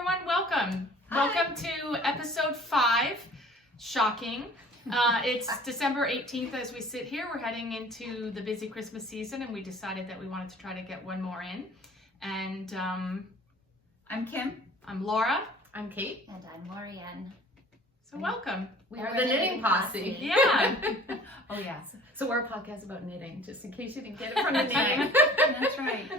everyone, welcome. Hi. Welcome to episode 5, shocking. It's December 18th as we sit here. We're heading into the busy Christmas season and we decided that we wanted to try to get one more in. And I'm Kim. I'm Laura. I'm Kate. And I'm Lorien. So welcome. We are the Knitting Posse. Yeah. Oh yes. So we're a podcast about knitting, just in case you didn't get it from the That's name. right. That's right.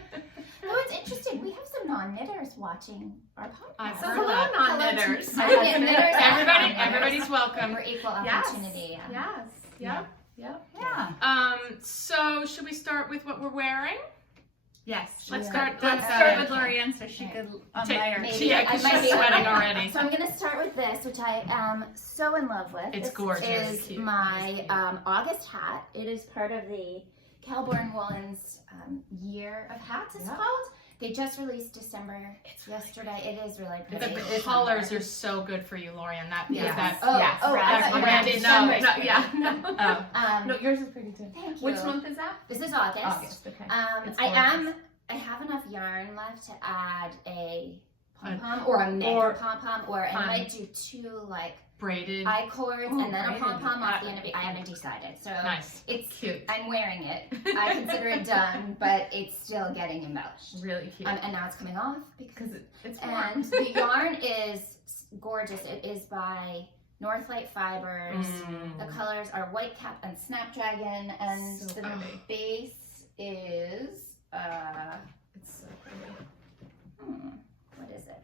Oh, it's interesting. We have some non-knitters watching our podcast. I've So heard hello, that. non-knitters. Knitters. Everybody's welcome. We're equal Yes. opportunity. Yes. Yep. Yep. Yeah. So should we start with what we're wearing? Yes. Let's Yeah. start. Let's start with Lorien so she could layer. Maybe. Yeah, because I might she's be- sweating already. So I'm going to start with this, which I am so in love with. It's this gorgeous. Is It's cute. my August hat. It is part of the Kelbourne Woolens year of hats. It's Yeah. called. They just released December. Yesterday. It is really pretty. The colors are so good for you, Lorien. That Yes. that Oh, Yes. oh, Right. I thought you meant Branded- December. No, yeah. No. oh. No, yours is pretty too. Thank you. Which month is that? This is August. August. Okay. It's I have enough yarn left to add a pom-pom or a mega or pom-pom or I fun. might do 2 like braided. eye cords Ooh, and then a braided. pom-pom off the end of it. I haven't decided. So Nice. it's Cute. I'm wearing it. I consider it done, but it's still getting embellished. Really cute. And now it's coming off because It's warm. and the yarn is gorgeous. It is by Northlight Fibers. The colors are white cap and snapdragon, and So the pretty. base is It's so pretty. what is it?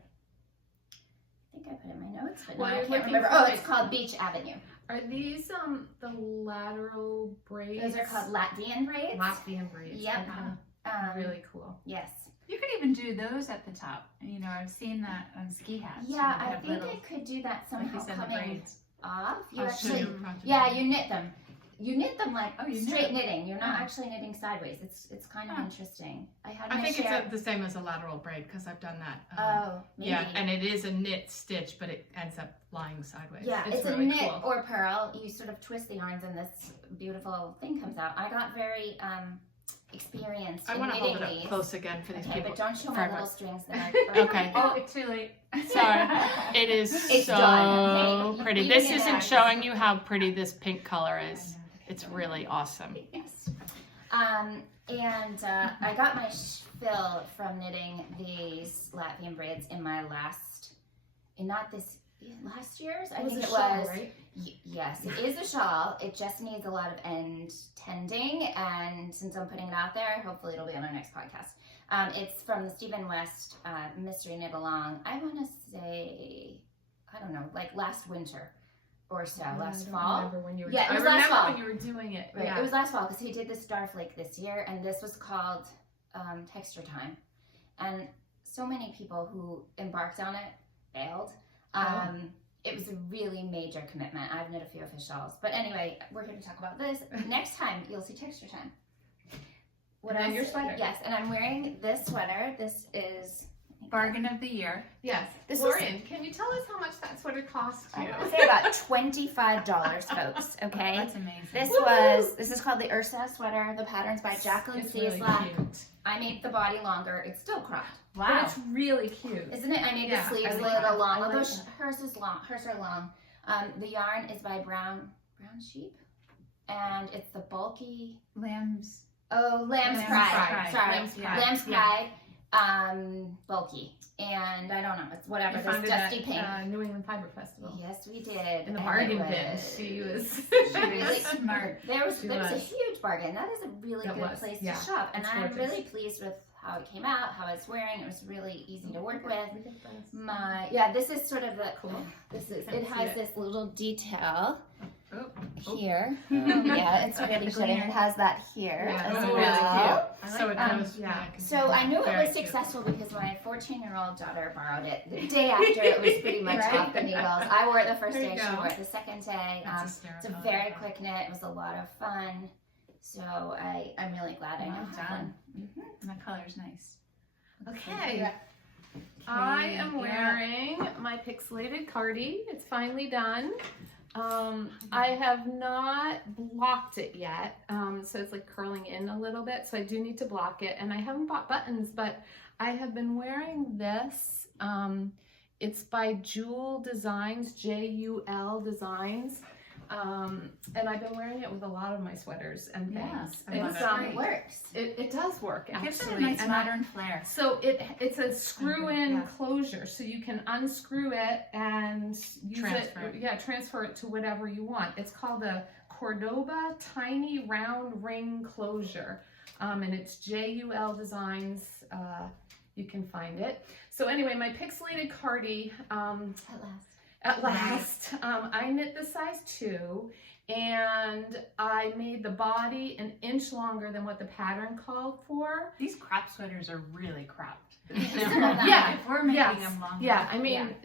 I think I put it in my notes, but Well, now I you're can't looking remember. for, Oh, like- it's called Beach Avenue. Are these the lateral braids? Those are called Latvian braids. Latvian braids. Yep. Okay. Really cool. Yes. You could even do those at the top. You know, I've seen that on ski hats. Yeah, You I have think little- I could do that like you somehow said, the coming braids. off. You I'll show actually, you a project. yeah, you knit them. You knit them like Oh, you knit straight them. knitting. You're not Oh. actually knitting sideways. It's kind of Oh. interesting. I had I my think share. it's the same as a lateral braid because I've done that. Oh, maybe. Yeah, and it is a knit stitch, but it ends up lying sideways. Yeah, it's really a knit cool. or purl. You sort of twist the yarns and this beautiful thing comes out. I got very experienced I in want to hold knitting it up these. close again for these Okay, people. but don't show my Forever. little strings that are Okay. Oh, too late. Sorry. It is It's so done. Okay, pretty. you This can isn't enact. showing you how pretty this pink color is. It's really awesome. Yes. And I got my fill from knitting these Latvian braids in my last year's. I think it was. right? Yes, it is a shawl. It just needs a lot of end tending, and since I'm putting it out there, hopefully it'll be on our next podcast. It's from the Stephen West Mystery Knit Along. I want to say, I don't know, like last winter or so, last I fall. remember when you were. Yeah, it I was last remember fall. when you were doing it. Right, Yeah. it was last fall because he did the Starflake this year, and this was called Texture Time. And so many people who embarked on it failed. It was a really major commitment. I've knit a few of his shawls. But anyway, we're here to talk about this. Next time, you'll see Texture Time. And then your sweater. Yes, and I'm wearing this sweater. This is... Bargain of the year. Yes. This Lorien, can you tell us how much that sweater cost I you? want to say about $25, folks, okay? That's amazing. This is called the Ursa sweater. The pattern's by Jacqueline It's really Cieslak. cute. I made the body longer. It's still cropped. But Wow. it's really cute. Isn't it? I made Yeah, the sleeves I a like little that. long. I Although like that. hers is long. Hers are long. The yarn is by Brown Sheep, and it's the bulky. Lambs. Oh, Lamb's Lamb's Pride. Pride. Sorry, Lamb's Pride. Lamb's Yeah. Pride. Bulky, and I don't know. It's whatever. You This found it dusty at pink. New England Fiber Festival. Yes, we did. In the And bargain it bin. was- She was. She really Smart. There was She a was. huge bargain. That is a really That good was, place yeah. to shop, and It's I'm gorgeous. really pleased with how it came out, how it's wearing. It was really easy to work with. We did this. This is sort of the Cool. it Can't see has it. this little detail Oh. here. Yeah, it's really pretty. It has that here Yeah, as it's well. really cute. I So like it that. goes. Yeah. So I knew it Very was cute. successful because my 14-year-old daughter borrowed it the day after it was pretty much Right? off the needles. I wore it the first There you day, she go. wore it the second day. That's It's a hysterical. very quick knit. It was a lot of fun. So I'm really glad I Well now have done. one. And the color's nice. Okay. I am wearing my Pixelated Cardi. It's finally done. I have not blocked it yet, so it's like curling in a little bit, so I do need to block it. And I haven't bought buttons, but I have been wearing this It's by Jul Designs, Jul Designs. And I've been wearing it with a lot of my sweaters and things. It works. It does work, It gives actually. it a nice And modern flair. so it's a screw-in Yeah. closure, so you can unscrew it and use Transfer it. Yeah, transfer it to whatever you want. It's called a Cordoba Tiny Round Ring Closure, and it's Jul Designs. You can find it. So anyway, my pixelated Cardi. At last, I knit the size 2, and I made the body an inch longer than what the pattern called for. These crop sweaters are really cropped. Yeah. If we're making Yes. them longer. Yeah, I mean,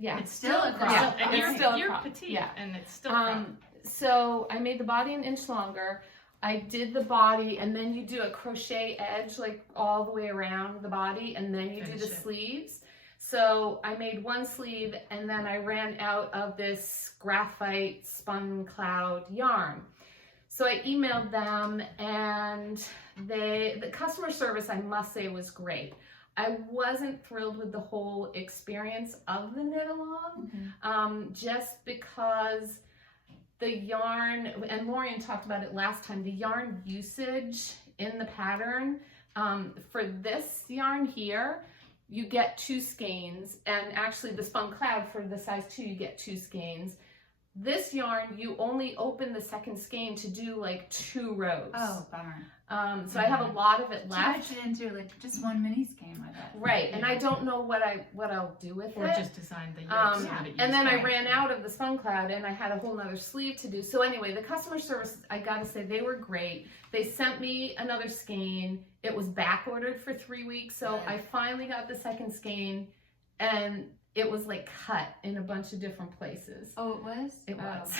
It's still a crop. Yeah, And it's you're, still a you're crop. petite, Yeah. and it's still a crop. So I made the body an inch longer. I did the body, and then you do a crochet edge like all the way around the body, and then you do Finish the it. sleeves. So I made one sleeve, and then I ran out of this graphite spun cloud yarn. So I emailed them, and the customer service, I must say, was great. I wasn't thrilled with the whole experience of the knit along, just because the yarn, and Lorien talked about it last time, the yarn usage in the pattern, for this yarn here, you get 2 skeins, and actually the spun cloud for the size 2, you get 2 skeins. This yarn, you only open the second skein to do like 2 rows. Oh, bummer. So I have a lot of it left. Left. You didn't do like just one mini skein with it. Right, and I don't know what I'll do with Or it. just design the yolks so that it And then I uses ran out of the spun cloud, and I had a whole nother sleeve to do. So anyway, the customer service, I gotta say, they were great. They sent me another skein. It was back ordered for 3 weeks, so I finally got the second skein, and it was like cut in a bunch of different places. Oh, it was? It was.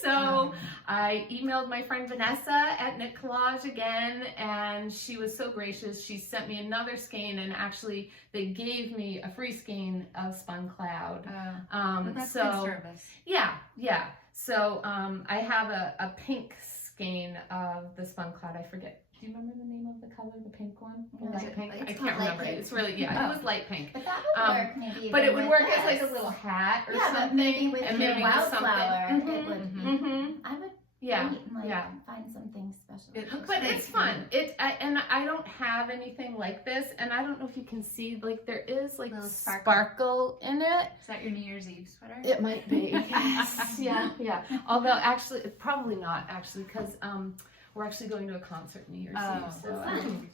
So I emailed my friend Vanessa at Knit Collage again, and she was so gracious. She sent me another skein, and actually they gave me a free skein of spun cloud. Well, that's so good service. yeah. So I have a pink skein of the spun cloud. I forget. Do you remember the name of the color, the pink one? No, Light pink? it's I called can't light remember. pink. It's really, it was light pink. But that would work maybe. But it even would with work as like a this. little hat or Yeah, but something. maybe with and the maybe with wildflower, something. it would. Mm-hmm. I would Yeah. wait and, like, yeah. find something special. It looks But great. it's fun. And I don't have anything like this, and I don't know if you can see, like there is like Little sparkle in it. Is that your New Year's Eve sweater? It might be. Yes. Yeah. Although actually, probably not actually, because we're actually going to a concert New Year's Eve. So fun.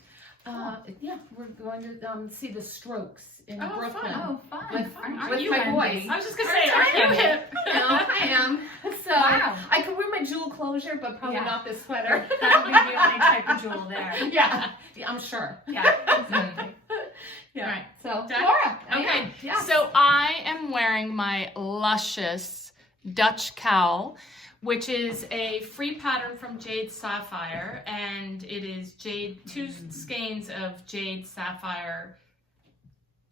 yeah, we're going to see the Strokes in Oh, fun. Brooklyn. Oh, fun. With Are you my hip? boys. I was just gonna Aren't say, I are you hip? hip? No, I am. So Wow. I could wear my jewel closure, but probably Yeah. not this sweater. That would be the only type of jewel there. Yeah, I'm sure. Yeah, exactly. Yeah. Right. So Done? Laura. Okay, Yeah. so I am wearing my luscious Dutch cowl, which is a free pattern from Jade Sapphire, and it is jade 2 skeins of Jade Sapphire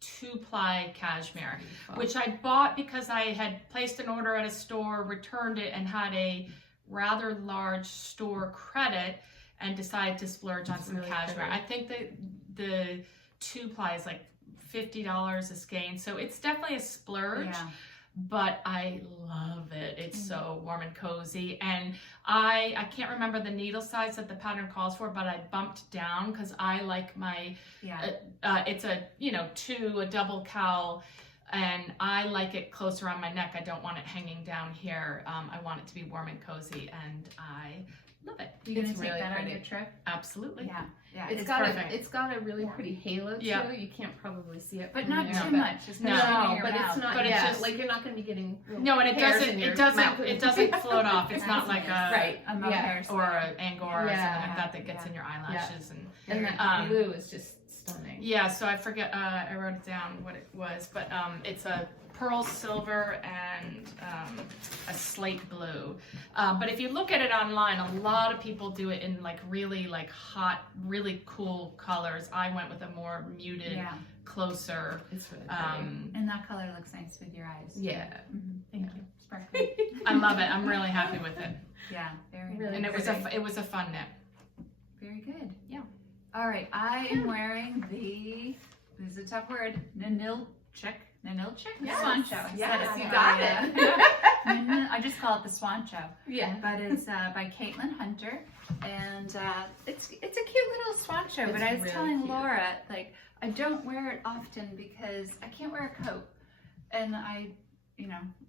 2-ply cashmere, which I bought because I had placed an order at a store, returned it, and had a rather large store credit, and decided to splurge on some really cashmere. pretty. I think that the 2-ply is like $50 a skein, so it's definitely a splurge. Yeah. But I love it. It's so warm and cozy. And I can't remember the needle size that the pattern calls for, but I bumped down because I like my, it's a, 2, a double cowl, and I like it closer on my neck. I don't want it hanging down here. I want it to be warm and cozy, and I love it. You gonna It's take really that on pretty. your trip? Absolutely. Yeah. It's got a really pretty halo too. Yeah. You can't probably see it, But from not here, too but- much. Just No, not in your but it's mouth. not. But it's yeah, just- like you're not going to be getting. No, and it hairs in your mouth. doesn't float off. It's not like a Right. A Yeah. mohair or an angora or Yeah. something like that gets in your eyelashes And that Um, blue is just stunning. Yeah, so I forget, I wrote it down what it was, but it's a pearl silver and a slate blue. But if you look at it online, a lot of people do it in like really like hot, really cool colors. I went with a more muted, closer. It's really pretty. And that color looks nice with your eyes. Yeah. Thank you. Sparkly. I love it. I'm really happy with it. Yeah, very Really And nice. it was a fun knit. Very good. Yeah. All right, I am wearing this is a tough word, Nanilchik Nanilchik? Yes. Swancho. Yes, you got it. I just call it the Swancho. Yeah. But it's by Caitlin Hunter, and it's a cute little Swancho. But It's I was really telling cute. Laura, like, I don't wear it often because I can't wear a coat, and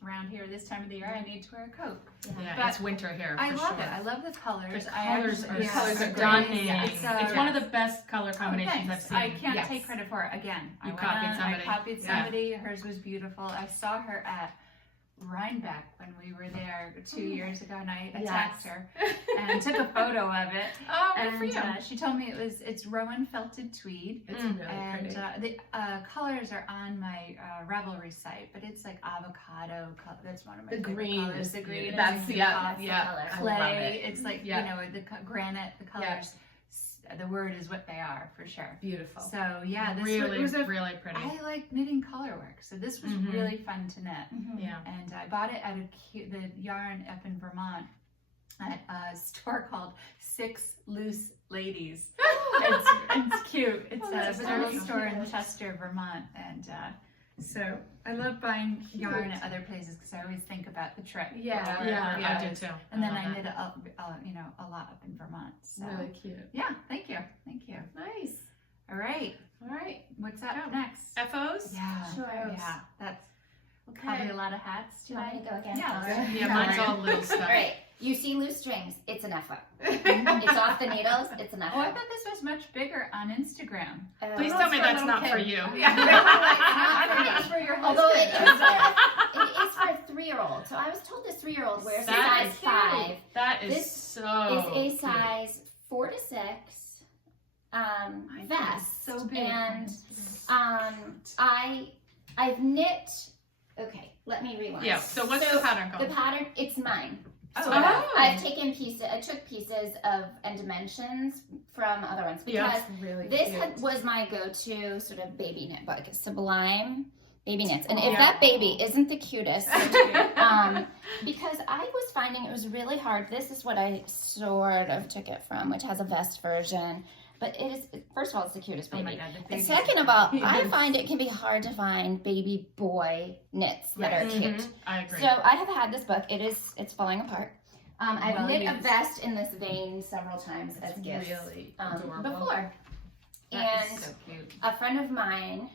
around here this time of the year I need to wear a coat. Yeah, But it's winter here. I for love sure. it. I love the colors. The colors The are colors are stunning. great. It's one of the best color combinations I've Thanks. seen. I can't Yes. take credit for it again. You I copied went on, somebody. I copied Yeah. somebody. Hers was beautiful. I saw her at Rhinebeck when we were there 2 years ago, and I attacked her and took a photo of it. Oh, good for And you. she told me it's Rowan felted tweed. It's really And pretty. the colors are on my Ravelry site, but it's like avocado color. That's one of my The favorite green colors. is The green. beautiful. That's is yeah, the yeah. color. I love clay. it. It's like Yeah. the granite. The colors. The word is what they are for sure. Beautiful. So yeah, this really, was really pretty. I like knitting color work, so this was Mhm. really fun to knit. Yeah. And I bought it at the yarn up in Vermont at a store called Six Loose Ladies. It's cute. It's that's a little cute. store in Chester, Vermont, and so I love buying yarn at other places because I always think about the trip. Yeah, wherever Yeah, it I is. do too. And then love I that. knit a lot up in Vermont. So Really cute. yeah, thank you. Nice. All right, All right. what's up Yeah. next? FOs? Yeah, Sure. yeah, that's Okay. probably a lot of hats Do you want me tonight. to go again? Yeah. Yeah, mine's all little stuff. All right. You see loose strings. It's an FO. It's off the needles. It's an Oh, I FO. thought this was much bigger on Instagram. Please Oh, tell me it's for a that's little not kid. for you. Yeah. not for me. It's for your Although it husband. is for a 3-year-old. So I was told this 3-year-old wears a That size is 5. That is This so Is a cute. size 4 to 6 vest. So big. And I've knit. Okay, let me rewind. Yeah, so what's the pattern The called? pattern, it's mine. Oh, So wow. I've taken pieces, I took pieces of and dimensions from other ones because Yeah. Really this cute. was my go-to sort of baby knit book, Sublime Baby Knits. And Oh, if yeah. that baby isn't the cutest, because I was finding it was really hard. This is what I sort of took it from, which has a vest version. But it is, first of all, it's the cutest Oh baby. my God, the And baby's second of all, I Yes. find it can be hard to find baby boy knits that are cute. Mhm, I agree. So I have had this book. It's falling apart. I've Well, knit a yes. vest in this vein several times as gifts Really adorable. before. That And is so cute. a friend of mine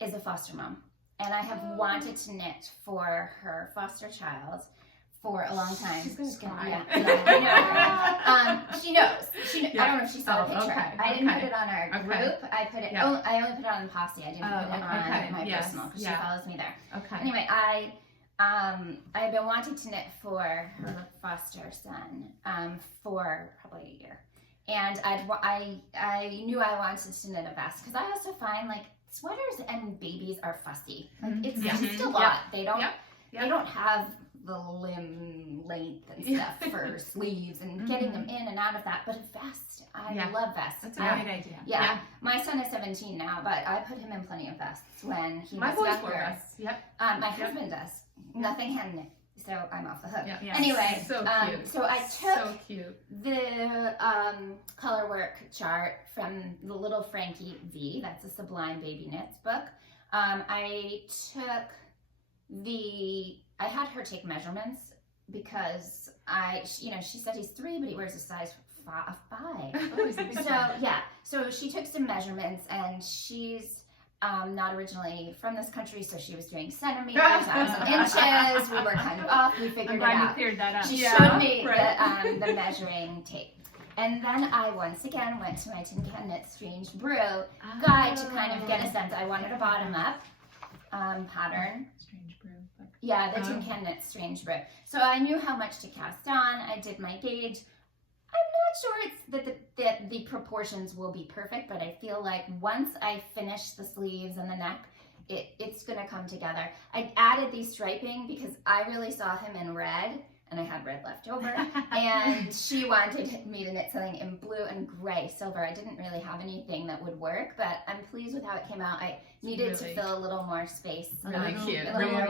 is a foster mom, and I have wanted to knit for her foster child for a long time. She's gonna cry. Yeah, I know. She knows. I don't know if she saw the Oh, picture. okay, I didn't okay. put it on our Okay. group. I put it. Yeah. Oh, I only put it on the Posse. I didn't Oh, put it okay. on my Yes. personal because Yeah. she follows me there. Okay. Anyway, I've been wanting to knit for her foster son for probably a year, and I knew I wanted to knit a vest because I also find like sweaters and babies are fussy. Like it's Mhm. just a lot. They don't Yep. they don't have the limb length and stuff for sleeves and getting them in and out of that. But a vest, I Yeah. love vests. That's a great idea. Yeah. Yeah. My son is 17 now, but I put him in plenty of vests when he My was boys younger. wear vests. Yep. My husband does. Nothing hand knit, so I'm off the hook. Yeah. Yes. Anyway, So cute. so I took So cute. the color work chart from the Little Frankie V. That's a Sublime Baby Knits book. I took I had her take measurements because she said he's 3, but he wears a size 5. Oh, he's a big So one. yeah, so she took some measurements, and she's not originally from this country, so she was doing centimeters, I was in inches. We were kind of off. We I'm figured it glad you out. cleared that up. She Yeah, showed me right. the measuring tape. And then I once again went to my Tin Can Knit Strange Brew guide to kind of get a sense. I wanted a bottom up pattern. Strange brew book. Yeah, the Tin Can Knit Strange Brew. So I knew how much to cast on. I did my gauge. I'm not sure that the proportions will be perfect, but I feel like once I finish the sleeves and the neck, it's gonna come together. I added these striping because I really saw him in red, and I had red left over. And she wanted me to knit something in blue and gray silver. I didn't really have anything that would work, but I'm pleased with how it came out. I needed to fill a little more space. Really cute. A little more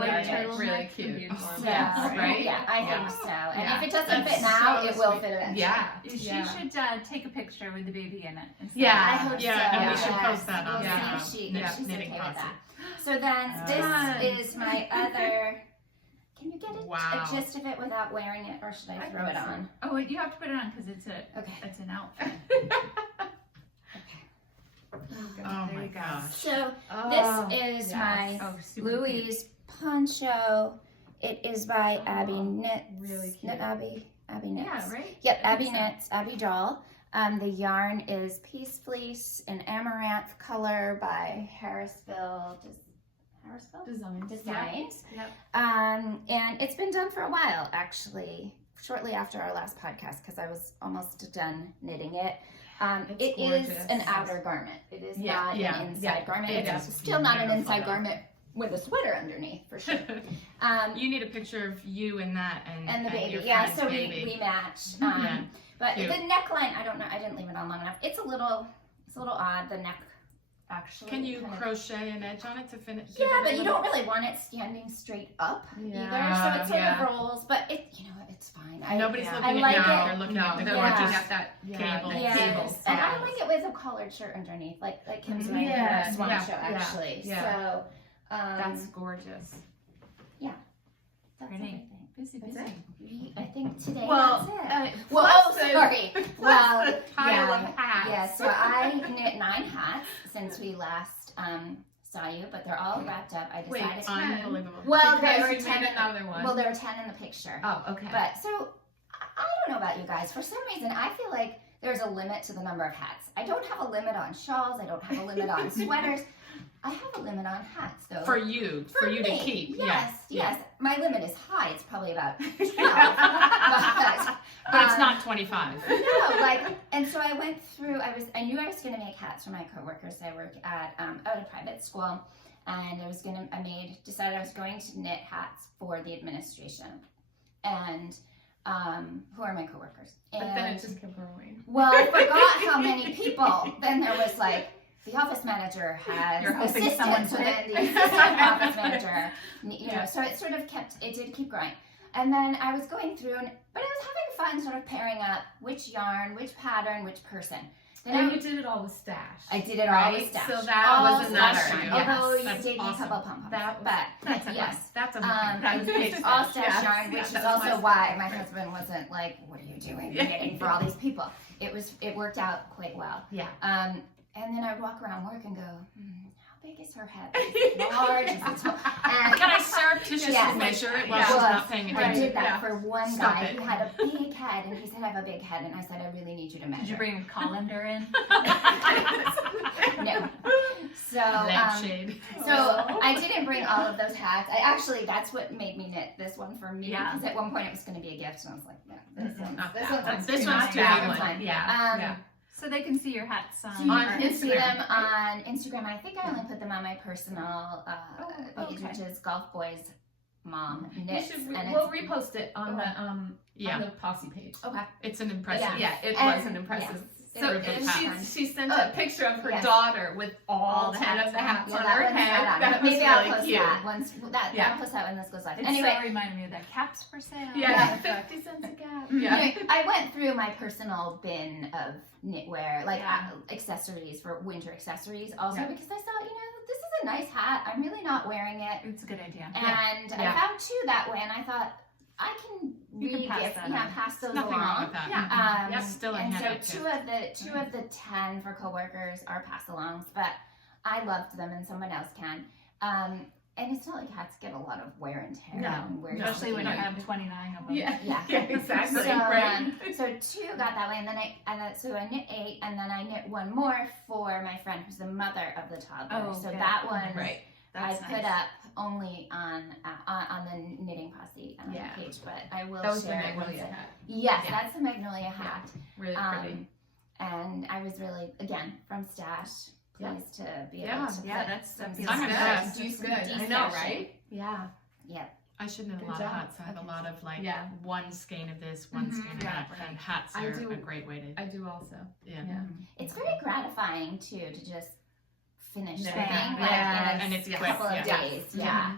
Really cute. Yeah, Right? Yeah, I think so. And Yeah. if it doesn't That's fit now, so it will sweet. fit eventually. Yeah. She should take a picture with the baby in it. and send Yeah. I it. hope Yeah, so. and we should Yes. post that on We'll see if she's knitting okay with Posse. that. So then this is my other. Can you get Wow. a gist of it without wearing it, or should I throw it on? Oh, you have to put it on because it's Okay. an outfit. Oh There my you go. gosh. So Oh, this is yes. my Oh, super cute. Louise poncho. It is by Abby Knits. really cute. No, Abby Knits. Yeah, right? Yep, I Abby think so. Knits, Abby Doll. The yarn is Peace Fleece in Amaranth color by Harrisville Designs. Yep. And it's been done for a while, actually, shortly after our last podcast, because I was almost done knitting it. It is gorgeous. an outer garment. It is not yeah, an inside garment. it It's is still not an beautiful. inside garment with a sweater underneath, for sure. You need a picture of you in that and And the baby, your yeah. friend's So baby. we match. Yeah, But cute. the neckline, I don't know. I didn't leave it on long enough. It's a little odd. The neck actually. Can you kind of- crochet an edge on it to finish? Yeah, but you don't really want it standing straight up Yeah. either. So it sort Yeah. of rolls, but it's fine. Nobody's yeah. looking I at like you. it. They're looking at the they're Yeah. gorgeous looking at that cable. the Yes. cable. And I like it with a collared shirt underneath, like Kim's wearing Yeah, her swan yeah, show yeah, actually. yeah. So That's gorgeous. that's Pretty. everything. Busy, That's busy. I think today Well, that's it. plus the- Sorry. Well, the pile yeah. of hats. Yeah, so I knit 9 hats since we last saw you, but they're all wrapped up. I Wait, decided. Unbelievable. Well, Because there were you 10 made another one. Well, there were 10 in the picture. Oh, okay. But so I don't know about you guys. For some reason, I feel like there's a limit to the number of hats. I don't have a limit on shawls. I don't have a limit on sweaters. I have a limit on hats, though. For you to me, keep. Yes. My limit is high. It's probably about 12. But it's not 25. No, and so I went through. I knew I was going to make hats for my coworkers. I work at a private school, and decided I was going to knit hats for the administration, and who are my coworkers. But And then it just kept growing. well, I forgot how many people. Then there was the office manager has You're hoping someone assistants, so quit. then the assistant office manager, so it did keep growing. And then I was going through, but I was having fun sort of pairing up which yarn, which pattern, which person. Then And you did it all with stash. I did it all with Right? stash. So that All was stash another. yarn. Although you That's gave me a awesome. couple of pom-poms. That's a yes. That's a It's all stash yarn, which is also why my husband. husband wasn't like, "What are you doing? You're knitting for all these people." It worked out quite well. Yeah. And then I'd walk around work and go, "How big is her head? Is it large? Is it small?" And Can I surreptitiously Yes. measure it while Yeah. she's not paying I attention? did that Yeah. for one Stop guy. it. He had a big head, and he said, "I have a big head," and I said, "I really need you to measure." Did you bring a colander in? No. So, Lampshade. so I didn't bring all of those hats. That's what made me knit this one for me. Yeah. Because at one point it was going to be a gift, and I was like, "No, this one's Not this that one's one. This too one's much. too That big one's one. fine." Yeah. Um, Yeah. So they can see your hats So on you On can see them Instagram, on Instagram. I think I only put them on my personal page, okay. which is Golf Boys Mom You Knits. should and we'll it's- repost it on on Yeah, the Posse page. Okay. it's an impressive. Yeah, it And- was an impressive. yes. So It and was she sent Oh, a picture of her yes. daughter with all the 10 of the hats Yeah, on that her one's head. not on. That was Maybe I'll really post cute. that once. Yeah. I'll post that when this goes live. It Anyway, so reminded me of the caps for sale. Yeah, Yeah. 50 cents a gap. Yeah. anyway, I went through my personal bin of knitwear, Yeah. accessories for winter accessories, also Yeah. because I thought, this is a nice hat. I'm really not wearing it, It's a good idea. and Yeah. I found 2 that way, and I thought I can You can pass re-gift, that on. pass those Nothing wrong along. with that. Yeah. Um, Yep, still a and so handmade two gift. of the 10 for coworkers are pass-alongs, but I loved them and someone else can. And it's not like hats get a lot of wear and tear. No, and wear Especially when you and have 29 of them. Yeah. Yeah. Yeah, exactly. So, right. so 2 got that way, and then I knit 8, and then I knit 1 more for my friend who's the mother of the toddler. Oh, so okay. that one Right. That's I nice. put up only on the Knitting Posse Yeah. page, but I will That was the share it. Magnolia once I- hat. Yes, Yeah. that's the Magnolia hat. Really pretty. And I was really, again, from Stash, Yeah. pleased to be Yeah, able to yeah, put that's some good. I'm impressed. do some Good. I know, de-stashing. right? Yeah. Yep. I should knit a Good lot job. of hats. I have a lot of like Yeah. one skein of this, one skein of that, and hats I are do- a great way to. I do also. Yeah. It's very gratifying too to just finish Yeah. something Yeah. like And in it's a quick, couple of yeah. days. Yeah.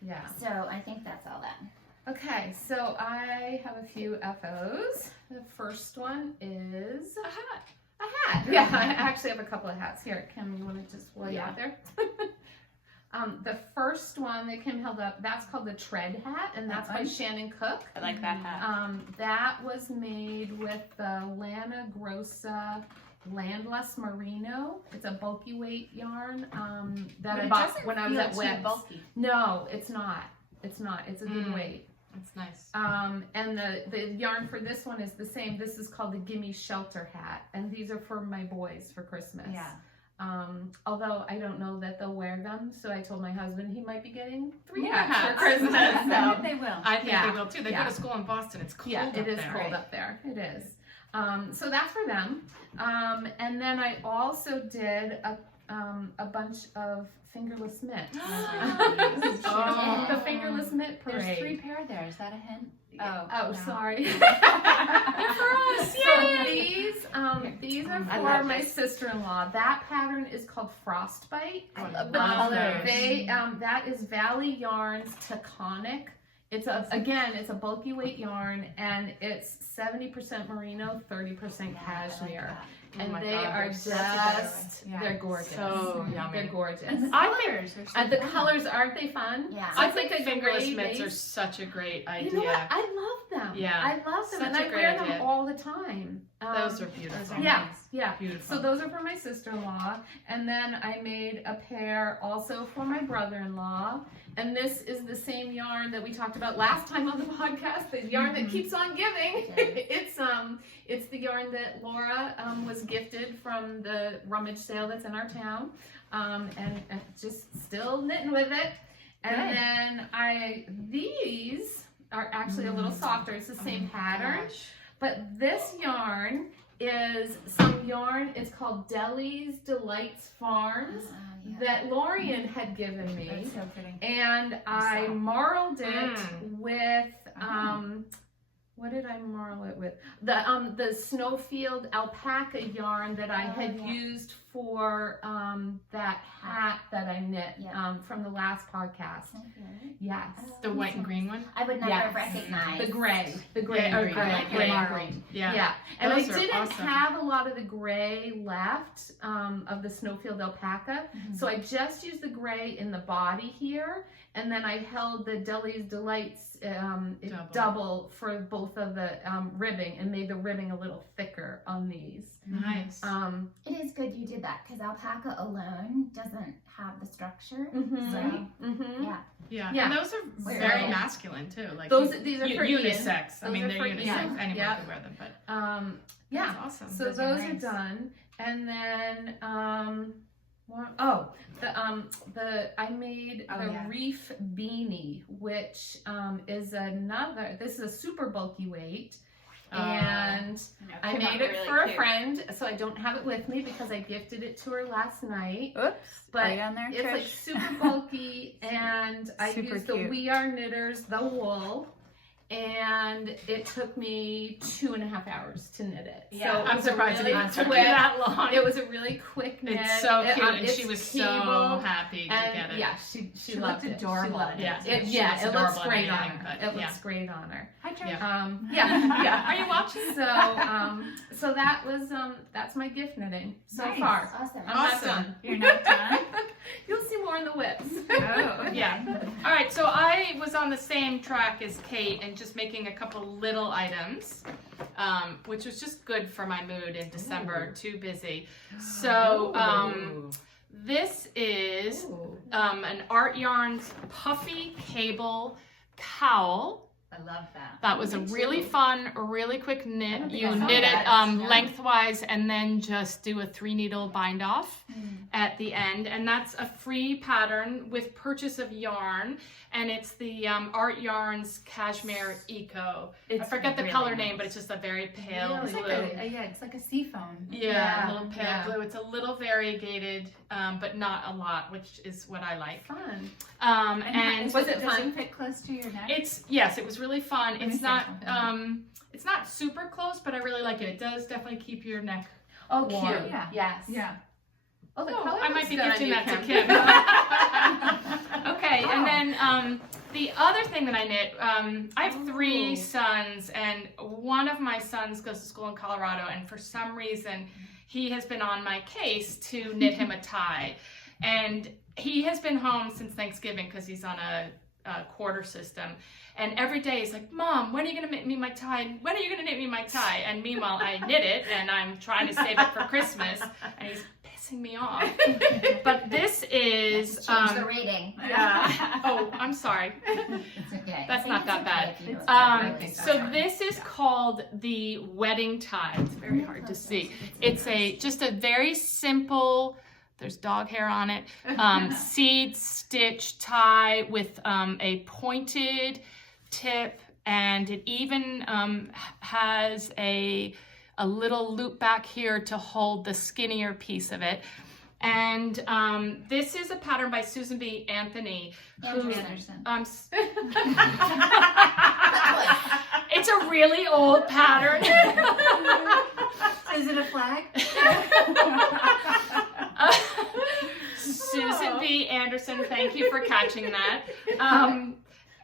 Yeah. So I think that's all done. Okay, so I have a few FOs. The first one is A hat. a hat. Yeah, I actually have a couple of hats here. Kim, you want to just lay out there? The first one that Kim held up, that's called the Tread hat, and that's by Shannon Cook. I like that hat. That was made with the Lana Grossa Landlust Merino. It's a bulky weight yarn that I bought when I was at Webs. bulky. No, it's not. It's not. It's a good weight. That's nice. And the yarn for this one is the same. This is called the Gimme shelter hat, and these are for my boys for Christmas. Yeah. Although I don't know that they'll wear them, so I told my husband he might be getting 3 More hats for hats. Christmas. I So. think they will. I think Yeah. they will too. They Yeah. go to school in Boston. It's cold Yeah, up it is there. cold up there. It is. So that's for them. And then I also did a bunch of fingerless mitts. Oh. The fingerless mitt parade. There's 3 pair there. Is that a hint? Oh, Oh, no. sorry. For us, So yay! these are I for love my this. sister-in-law. That pattern is called Frostbite. I love the colors. They that is Valley Yarns Taconic. It's a bulky weight yarn, and it's 70% merino, 30% cashmere. And my they God, are they're such just, Yeah. they're gorgeous. So yummy. They're gorgeous. And the I colors are so The fun. colors, aren't they fun? Yeah. I It's think like a fingerless gray mitts are base. such a great idea. You know what? I love them. Yeah. I love them. Such and a I great wear idea. them all the time. Those are beautiful. those are Yeah, nice. yeah. Beautiful. So those are for my sister-in-law. And then I made a pair also for my brother-in-law. And this is the same yarn that we talked about last time on the podcast, the yarn that keeps on giving. It's the yarn that Laura was gifted from the rummage sale that's in our town. And just still knitting with it. And then these are actually a little softer. It's the same pattern. But this yarn is some yarn. It's called Deli's Delights Farms that Lorien had given me. That's so pretty. And I soft. marled it with what did I marl it with? The Snowfield alpaca yarn that I had used for that hat that I knit from the last podcast. Yes. The white and green one? I would never Yes. have recognized. The gray Yeah, or green. gray, Like gray, marled. green. Yeah. Yeah, and Those I are didn't awesome. have a lot of the gray left of the Snowfield alpaca, so I just used the gray in the body here, and then I held the Deli's Delights double for both of the ribbing and made the ribbing a little thicker on these. Nice. It is good you did that because alpaca alone doesn't have the structure. Mhm. So, Mhm. yeah. Yeah. Yeah. And those are Where very are they? masculine too. Like These are for Ian. unisex. I Those mean, are they're for unisex. Ian. Anyone Yeah. can wear them, but Yeah. that's awesome. So Those are those are nice. done, and then I made the reef beanie, which is another. This is a super bulky weight, and I made it for a friend. So I don't have it with me because I gifted it to her last night. Oops. But Are you on there, it's like Trish? super bulky, and I Super used the cute. We Are Knitters, the wool. And it took me 2.5 hours to knit it. Yeah. So it I'm was a surprised really it even took you quick- that long. It was a really quick knit. It's so cute, and it's she was so cable, happy to and get it. yeah, she She loved looked it. adorable She loved in it. Yeah. It, She yeah, looks it looks adorable in great on anything, her. but It looks yeah. great on her. Hi, Trish. Yeah. Yeah. Are you watching? So that was that's my gift knitting so Nice. far. Awesome. I'm not Awesome. done. You're not done? You'll see more in the whips. Oh, okay. Yeah. All right, so I was on the same track as Kate and just making a couple little items, which was just good for my mood in December. Too busy. So this is an Art Yarns puffy cable cowl I love that. That was a really fun, really quick knit. think You I saw knit it that. Yeah. lengthwise and then just do a 3-needle bind off at the end. And that's a free pattern with purchase of yarn. And it's the Art Yarns Cashmere Eco. I forget the color name, but it's just a very pale It's blue. like it's like a seafoam. Yeah, a little pale blue. It's a little variegated, but not a lot, which is what I like. Fun. And was it does fun? it fit close to your neck? Yes, it was really fun. me It's see. not it's not super close, but I really like it. It does definitely keep your neck Oh, warm. cute. Yeah. Yes. Yeah. Oh, the Oh, color I might looks be good on gifting you, that to Kim. Kim. Okay, and then the other thing that I knit, I have 3 sons, and one of my sons goes to school in Colorado, and for some reason he has been on my case to knit him a tie. And he has been home since Thanksgiving because he's on a quarter system. And every day he's like, Mom, when are you going to knit me my tie? When are you going to knit me my tie? And meanwhile, I knit it and I'm trying to save it for Christmas. And he's pissing me off. But this is... Change the rating. yeah. Oh, I'm sorry. It's okay. That's not that bad. If you don't know. So this is called the wedding tie. It's very hard to see. It's just a very simple... There's dog hair on it. Seed stitch tie with a pointed tip, and it even has a little loop back here to hold the skinnier piece of it. And this is a pattern by Susan B. Anthony. Anderson. It's a really old pattern. Is it a flag? Susan B. Anderson, thank you for catching that.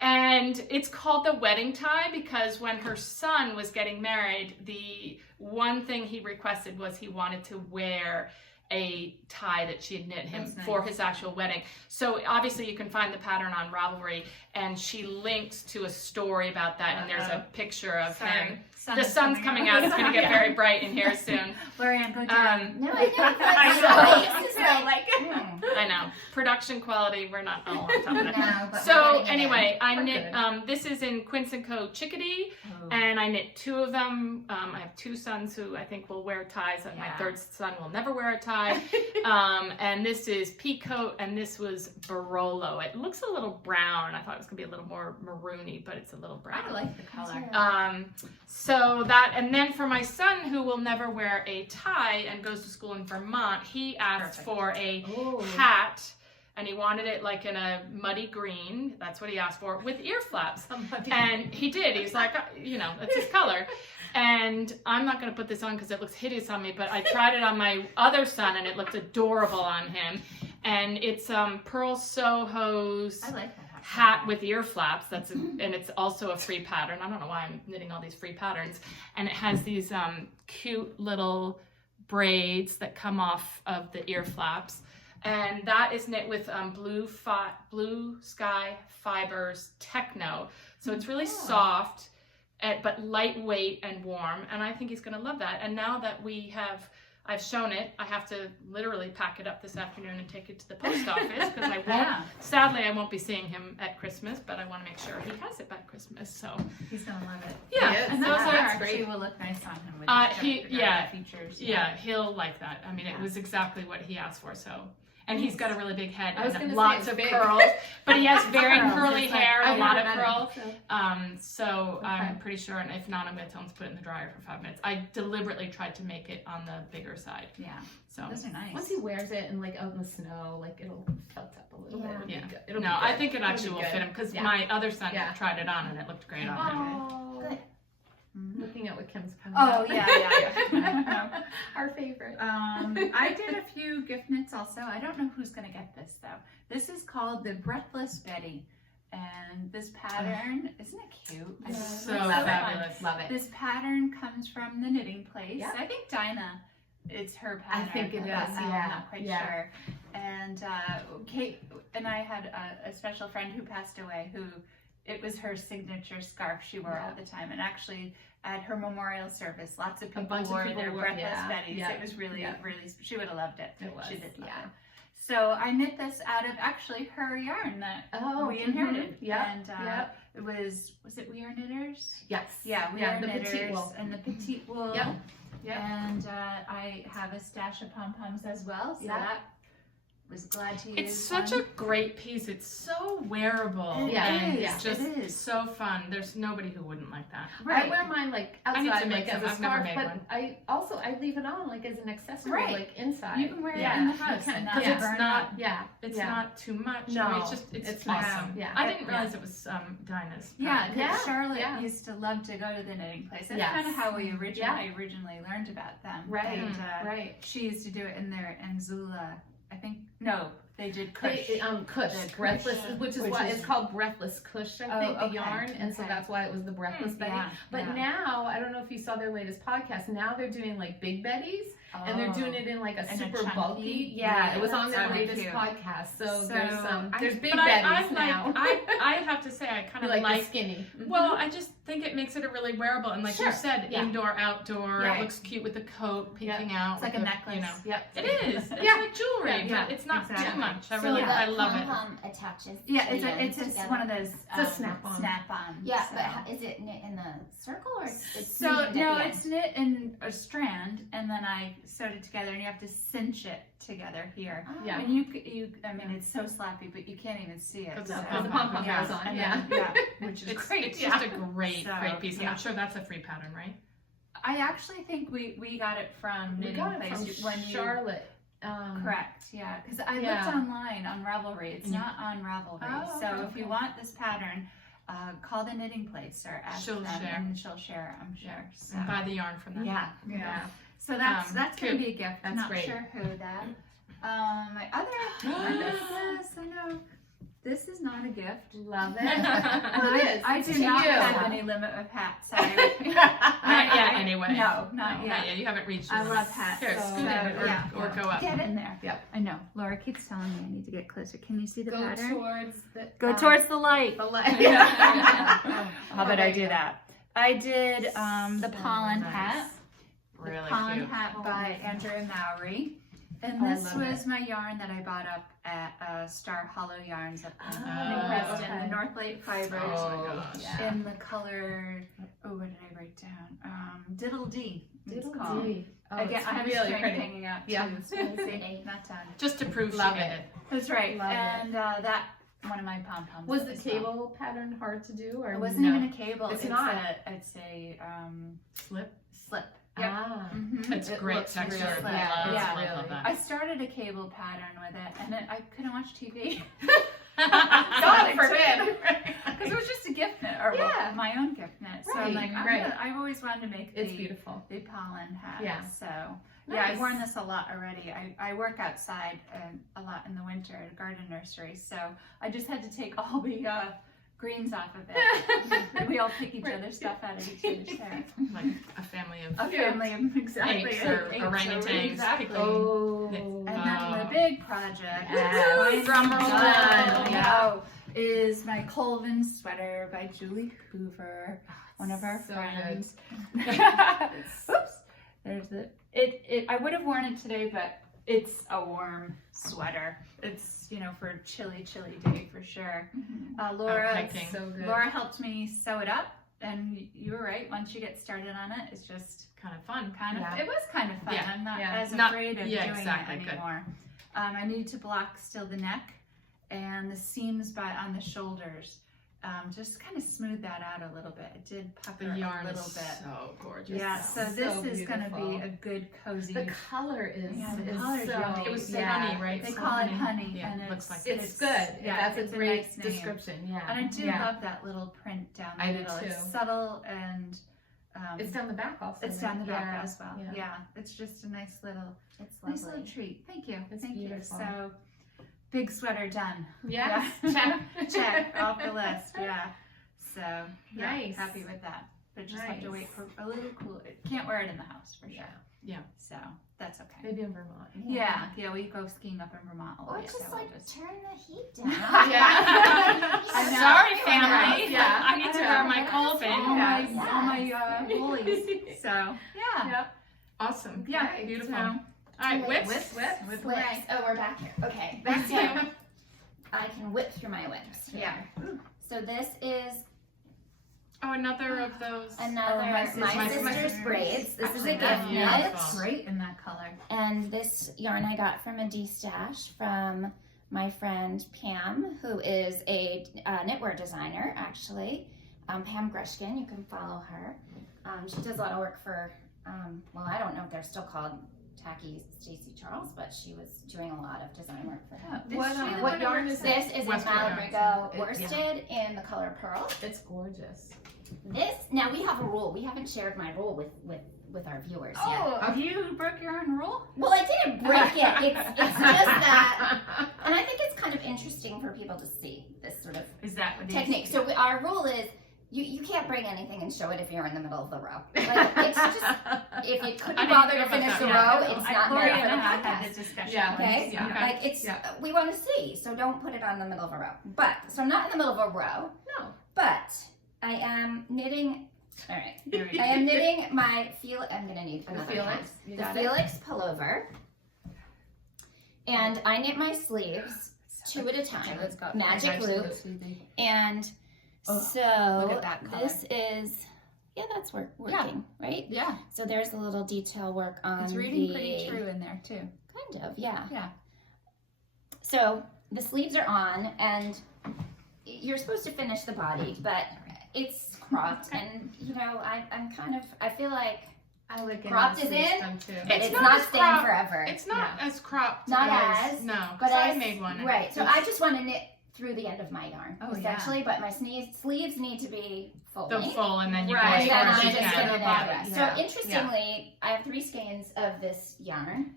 And it's called the wedding tie because when her son was getting married, the one thing he requested was he wanted to wear a tie that she had knit him for his actual wedding. So obviously you can find the pattern on Ravelry, and she links to a story about that, and there's a picture of him. The sun's coming out. It's going to get very bright in here soon. Lorien, go down. No, I know. I know. Production quality, we're not all on top of it. No, but So we're getting it anyway, I We're knit, this is in Quince & Co. Chickadee, and I knit 2 of them. I have 2 sons who I think will wear ties. My 3rd son will never wear a tie. And this is Peacoat, and this was Barolo. It looks a little brown. I thought it was going to be a little more maroony, but it's a little brown. I like the color. So that, and then for my son who will never wear a tie and goes to school in Vermont, he asked for a hat, and he wanted it like in a muddy green. That's what he asked for, with ear flaps. And he did. He's like, that's his color. And I'm not going to put this on because it looks hideous on me, but I tried it on my other son and it looked adorable on him. And it's Pearl Soho's I like that hat with ear flaps. And it's also a free pattern. I don't know why I'm knitting all these free patterns. And it has these cute little braids that come off of the ear flaps. And that is knit with Blue Sky Fibers Techno. So it's really soft, but lightweight and warm. And I think he's going to love that. And now that I've shown it, I have to literally pack it up this afternoon and take it to the post office because I won't. Sadly, I won't be seeing him at Christmas, but I want to make sure he has it by Christmas. So He's gonna love it. yeah, And those that are actually will look nice on him with features. yeah, he'll like that. I mean, it was exactly what he asked for. So. And he's got a really big head I was and gonna lots say of it's big. curls, but he has very Curls, curly it's like- hair, a I lot of haven't curl. met him, So I'm Okay. pretty sure, and if not, I'm going to tell him to put it in the dryer for 5 minutes. I deliberately tried to make it on the bigger side. Yeah, So those are nice. Once he wears it and like out in the snow, like it'll felt up a little bit. It'll be Yeah. good. It'll be No, good. I think it It'll actually be will good. fit him because Yeah. my other son Yeah. tried it on and it looked great on him. Oh, Good. looking at what Kim's putting Oh up. yeah. Our favorite. I did a few gift knits also. I don't know who's gonna get this though. This is called the Breathless Betty, and this pattern isn't it cute? I just So love it. fabulous. Love it. This pattern comes from the Knitting Place. Yeah. I think Dinah, it's her I pattern. think it is, I'm yeah. not quite Yeah. sure. And Kate and I had a special friend who passed away who it was her signature scarf she wore all the time. And actually at her memorial service, lots of people bunch of wore people their wore- Breathless yeah, Betties. yeah, It was really, yeah. really, she would have loved it. It was, She did love yeah. it. So I knit this out of actually her yarn that we inherited. Yeah. And it was it We Are Knitters? Yes. Yeah, We Are the Knitters petite wool. and the petite wool. Yep. Yep. And I have a stash of pom-poms as well, so that was glad to use. It's such a great piece. It's so wearable. It and is. it's just It is. so fun. There's nobody who wouldn't like that. I wear mine like I need to outside, make like as some. a I've never scarf, made but one. I leave it on like as an accessory, Right. like inside. You can wear it Yeah. in the house You and can. not Because burn it's not, up. it's Yeah. not too much. No, I mean, it's it's awesome. nice. Yeah. I didn't realize it was Dinah's. Yeah, because Yeah, Charlotte yeah. used to love to go to the knitting place. That's Yes. kind of how we originally learned about them. Right. And, Right. She used to do it in there, and Zula, I think, no, they did Kush. Kush, The breathless, Kush, which is which why is- it's called breathless Kush, I think, the okay, yarn, and so okay. that's why it was the breathless Betty. Yeah, But now, I don't know if you saw their latest podcast. Now they're doing like big Betties, and they're doing it in like a And a super chunky? bulky. Yeah, it was on their that's really latest cute. podcast. So So there's big But Betties now. I have to say, I kind You of like the skinny. Well, I just think it makes it a really wearable, and like Sure. you said, Yeah. indoor, outdoor. Right. It looks cute with the coat peeking out. It's like with a the, necklace. You know. Yep. It is. It's Yeah. like jewelry, Yeah, but it's not exactly. too much. I So really, the I love it. pom-pom attaches. Yeah, to the end it's together. one of those It's a snap-on. Snap-on. Yeah, so. but is it knit in a circle or it's So knit at no, the it's knit in a strand, and then I sewed it together, and you have to cinch it together here. end? Yeah. And you, I mean, it's so sloppy, but you can't even see it. Because So. the Because the pom-pom Yeah. goes on. And Yeah. then, which is It's, great. it's just a great, So, great piece, and yeah. I'm sure that's a free pattern, right? I actually think we got it from We Knitting got it Place from when you. Charlotte. Correct, yeah, because I Yeah. looked online on Ravelry. It's Yeah. not on Ravelry. Oh, so okay, if you okay. want this pattern, call the Knitting Place or ask She'll them, share. and she'll share. I'm sure. So. And buy the yarn from them. Yeah, yeah. So that's gonna cute. be a gift. That's Not great. sure who that. My other. Yes, I know. This is not a gift. Love it. I do To not you. have any limit of hats. Not yet, anyway. No, not No, yet. You haven't reached. I the love limit. hats. Here, So, scoot in yeah. or go up. Get in there. Yep. I know. Laura keeps telling me I need to get closer. Can you see the Go pattern? towards the Go towards the light. the light. How about I do that? I did the So pollen nice. hat. Really The pollen cute. hat by Andrea Mowry. And I this love was my yarn that I bought up at Star Hollow Yarns up in Oh, Preston, okay. the North Lake Fibers. Oh my gosh. Yeah. In the color, what did I write down? Diddle D. it's Diddle called. dee. Oh, Again, it's I have a really string pretty. hanging out Yeah. too. So you see, not done. Just to prove Love she did it. it. That's right. Love it. And that one of my pom poms. Was the cable pattern hard to do, or It wasn't no? even a cable. It's not. It's a Slip. slip. Yep. Ah. Mhm. It's It great looks texture. really- yeah, love really. that. I started a cable pattern with it, and I couldn't watch TV God forbid. because it was just a gift knit, or Yeah. my own gift knit. So I'm Right, like, right. I've always wanted to make It's the beautiful. pollen hat. Yeah. So yeah, I've Nice. worn this a lot already. I work outside a lot in the winter at a garden nursery, so I just had to take all the greens off of it. We all pick each other's stuff out of each other's hair. Like a family of A family of exactly apes or apes, orangutans exactly. picking. Oh. And then the big project, Yes. Drum roll done. yeah, is my Colvin sweater by Julie Hoover, one of our So friends. Oops, there's it. I would have worn it today, but it's a warm sweater. It's, for a chilly day for sure. Laura, hiking. So good. Laura helped me sew it up, and you were right. Once you get started on it, it's just Kind of fun. Yeah. it was kind of fun. Yeah. I'm not Yeah. as Not- afraid of yeah, doing exactly. it Good. anymore. I need to block still the neck and the seams on the shoulders. Just kind of smooth that out a little bit. It did pucker The yarn a little is bit. so gorgeous. Yeah, so this So is going to be beautiful. a good cozy. The color is, Yeah, the is color's so, yummy. It was so yeah. honey, right? They So call it honey, Yeah, and it looks like It's good. Yeah, That's it's a a great nice name. description. Yeah. And I do yeah. love that little print down the I do middle. too. It's subtle and It's down the back also. it's down the back yeah. as well. Yeah. Yeah, it's just a nice little It's treat. Thank you. It's Thank beautiful. you. So big sweater done. Yes. Yeah. Check off the list. Yeah. So yeah, Nice. happy with that. But just have to Nice. wait for a little cool. Can't wear it in the house for sure. Yeah. So that's okay. Maybe in Vermont. Yeah. We go skiing up in Vermont. Or always, just so like we'll just- turn the heat down. Yeah. I know. Sorry, family. Yeah. I need to wear my Colvin. all my woolies. So yeah. Yep. Awesome. Yeah. Great. Beautiful. So, All right, whips. Whip Whips. away. Oh, we're back here. Okay. Back to So you. I can whip through my whips. Yeah. So this is Oh, another of those. another my my sister's sister's braids. This is a Actually, gift that's knit. beautiful. Great in that color. And this yarn I got from a D-stash from my friend Pam, who is a knitwear designer, actually. Pam Grushkin, you can follow her. She does a lot of work for, well, I don't know if they're still called Tacky Stacy Charles, but she was doing a lot of design work for her. What yarn is This is a Western Malabrigo yarn. worsted in the color Pearl. It's gorgeous. This, now we have a rule. We haven't shared my rule with our viewers yet. Oh, you broke your own rule? Well, I didn't break it. It's just that, and I think it's kind of interesting for people to see this sort of Is that what technique. So our rule is you can't bring anything and show it if you're in the middle of the row. Like, it's just, if you couldn't I be didn't bothered know to about finish that. the Yeah. row, it's not Lorien meant for the and I podcast. had the discussion. Yeah. once. Okay, Yeah. like it's Yeah. we want to see, so don't put it on the middle of a row. But so I'm not in the middle of a row, No. but I am knitting. All right, Here we I go. am knitting my I'm gonna need The another Felix. hand. You The got it? Felix Pullover, and I knit my sleeves 2 at a time. It's got Magic loop, and Oh, so look at that color. this is that's working, right? Yeah. So there's a little detail work on It's reading the pretty true in there too. kind of, yeah. Yeah. So the sleeves are on, and you're supposed to finish the body, but it's cropped, and I feel like I like it. Cropped is sleeves in. done, too. it's not not as staying cropped. forever. It's not as cropped. Not as as, no, but because I as- made one. and Right. So it's I just want to knit through the end of my yarn, Oh, essentially. But my sleeves need to be full the length. full, and then you Right. go And then as I'm far just as you going can. to body, knit the rest. yeah. So interestingly, I have 3 skeins of this yarn.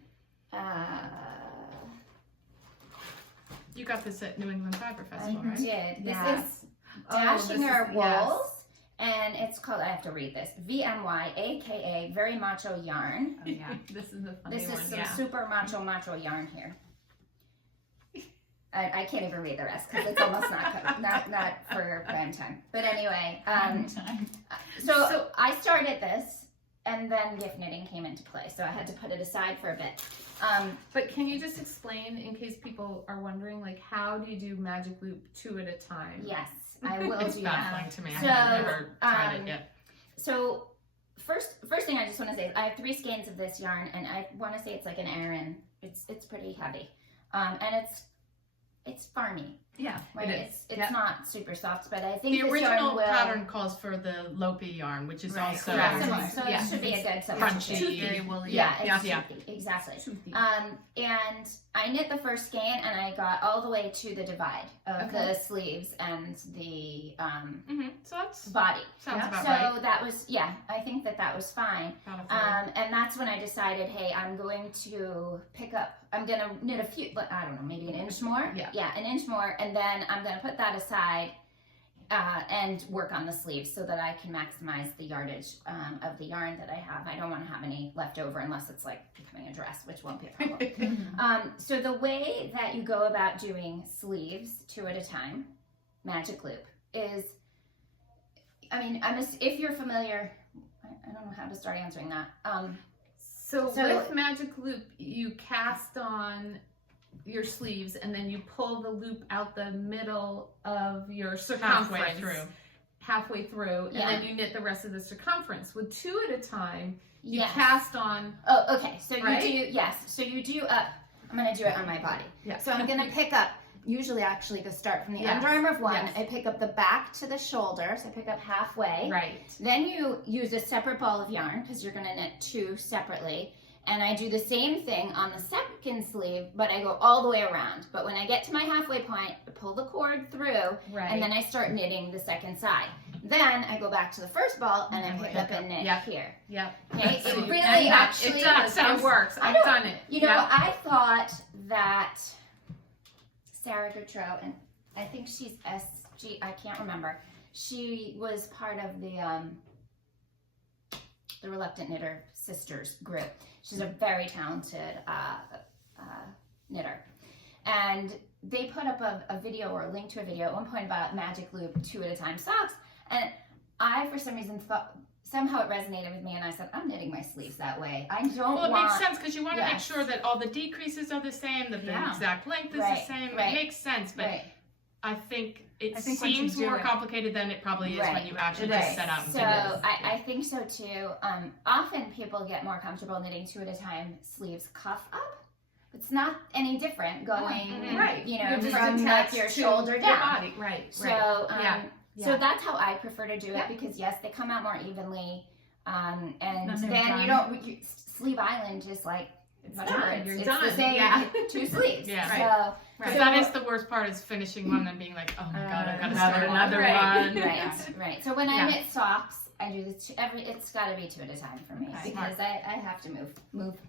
You got this at New England Fiber I Festival, right? did. Yeah. This is Oh, this Dachinger is- Wools, and it's called, I have to read this, VMY, a.k.a. Very Macho Yarn. Oh yeah, this is the funny This one. is some Yeah. super macho yarn here. I can't even read the rest because it's almost not for prime time. But anyway, so I started this, and then gift knitting came into play, so I had to put it aside for a bit. But can you just explain, in case people are wondering, like, how do you do magic loop 2 at a time? Yes, I will It's do that. baffling to me. So, I've never tried it um, yet. So first thing I just want to say is I have 3 skeins of this yarn, and I want to say it's like an Aran. It's pretty heavy, and it's farmy. Yeah. Right? It is. It's Yeah. not super soft, but I think The this yarn original will pattern calls for the Lopi yarn, which is Right. also Correct. similar, so Yeah. it should be a good crunchy. substitute. Very woolly. Yeah, Yeah, it's yeah. exactly. Toothy. And I knit the first skein, and I got all the way to the divide of Okay. the sleeves and the So that's body. sounds Yeah. about So right. that was, I think that was fine. About a third. And that's when I decided, hey, I'm going to I'm going to knit a few, I don't know, maybe an inch more. Yeah. An inch more. And then I'm going to put that aside and work on the sleeves so that I can maximize the yardage of the yarn that I have. I don't want to have any left over unless it's like becoming a dress, which won't be a problem. So the way that you go about doing sleeves 2 at a time, magic loop, is, if you're familiar, I don't know how to start answering that. So So- with magic loop, you cast on your sleeves, and then you pull the loop out the middle of your circumference. Halfway through, and Yeah. then you knit the rest of the circumference. With 2 at a time, you Yes. cast on. Oh, okay. So Right? you do, yes. So you do up. I'm going to do it on my body. Yeah. So I'm going to pick up, usually actually go start from the Yes. underarm of one. Yes. I pick up the back to the shoulder. So I pick up halfway. Right. Then you use a separate ball of yarn because you're going to knit 2 separately. And I do the same thing on the second sleeve, but I go all the way around. But when I get to my halfway point, I pull the cord through, Right. and then I start knitting the second side. Then I go back to the first ball, and I pick up and knit Yep. here. Yep. Okay, So it you- really and that- actually it does. sounds- It works. I I've don't- done it. You know, Yep. I thought that Sarah Gautreau, and I think she's I can't remember. She was part of the Reluctant Knitter Sisters group. She's a very talented knitter. And they put up a video or a link to a video at one point about magic loop 2 at a time socks. And I, for some reason, somehow it resonated with me, and I said, I'm knitting my sleeves that way. I don't Well, it want... makes sense because you want to make sure that all the decreases are the same, that the exact length is the same. It makes sense, but I think it seems more complicated than it probably is when you actually just set out and do it. So I think so too. Often people get more comfortable knitting 2 at a time, sleeves cuff up. It's not any different going, you know, from like your shoulder down. Your body. Right. So, so that's how I prefer to do it because yes, they come out more evenly, and then you don't sleeve island just like whatever. It's the same 2 sleeves. Yeah. So that is the worst part is finishing one and being like, oh my god, I've got to start another one. Right. So when I knit socks, I do this it's got to be 2 at a time for me because I have to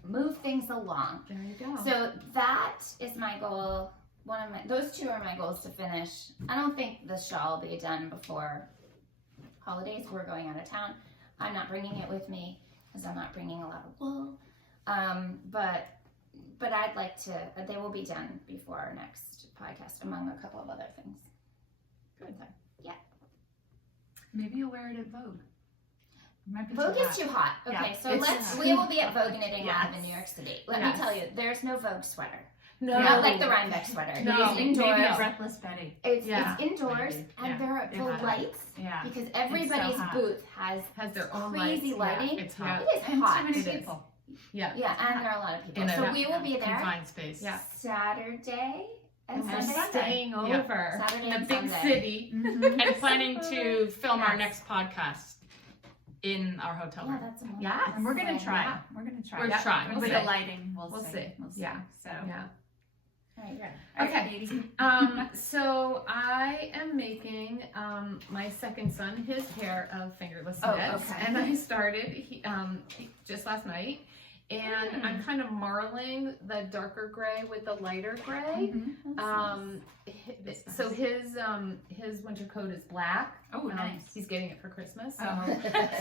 move things along. There you go. So that is my goal. Those 2 are my goals to finish. I don't think the shawl will be done before holidays. We're going out of town. I'm not bringing it with me because I'm not bringing a lot of wool. But I'd like to. They will be done before our next podcast, among a couple of other things. Good. Yeah. Maybe you'll wear it at Vogue. Vogue is too hot. Okay, so we will be at Vogue Knitting Live in New York City. Let me tell you, there's no Vogue sweater. No, not like the Rhinebeck sweater. No, it is indoors. Maybe Breathless Betty. It's indoors, and there are the lights. Yeah, because everybody's booth has their own crazy lighting. It's hot. It is hot. Too many people. Yeah, and there are a lot of people. So we will be there. Confined space. Saturday and Sunday. Staying over Saturday in a and big Sunday. city, and planning to film our next podcast in our hotel room. That's amazing. Yeah, and we're gonna try. Yeah. We're gonna try. We're trying. With We'll the see. lighting, we'll see. Yeah. So Okay. So I am making my second son his pair of fingerless knits, and I started just last night. And I'm kind of marling the darker gray with the lighter gray. So his winter coat is black. Oh, nice. He's getting it for Christmas. So,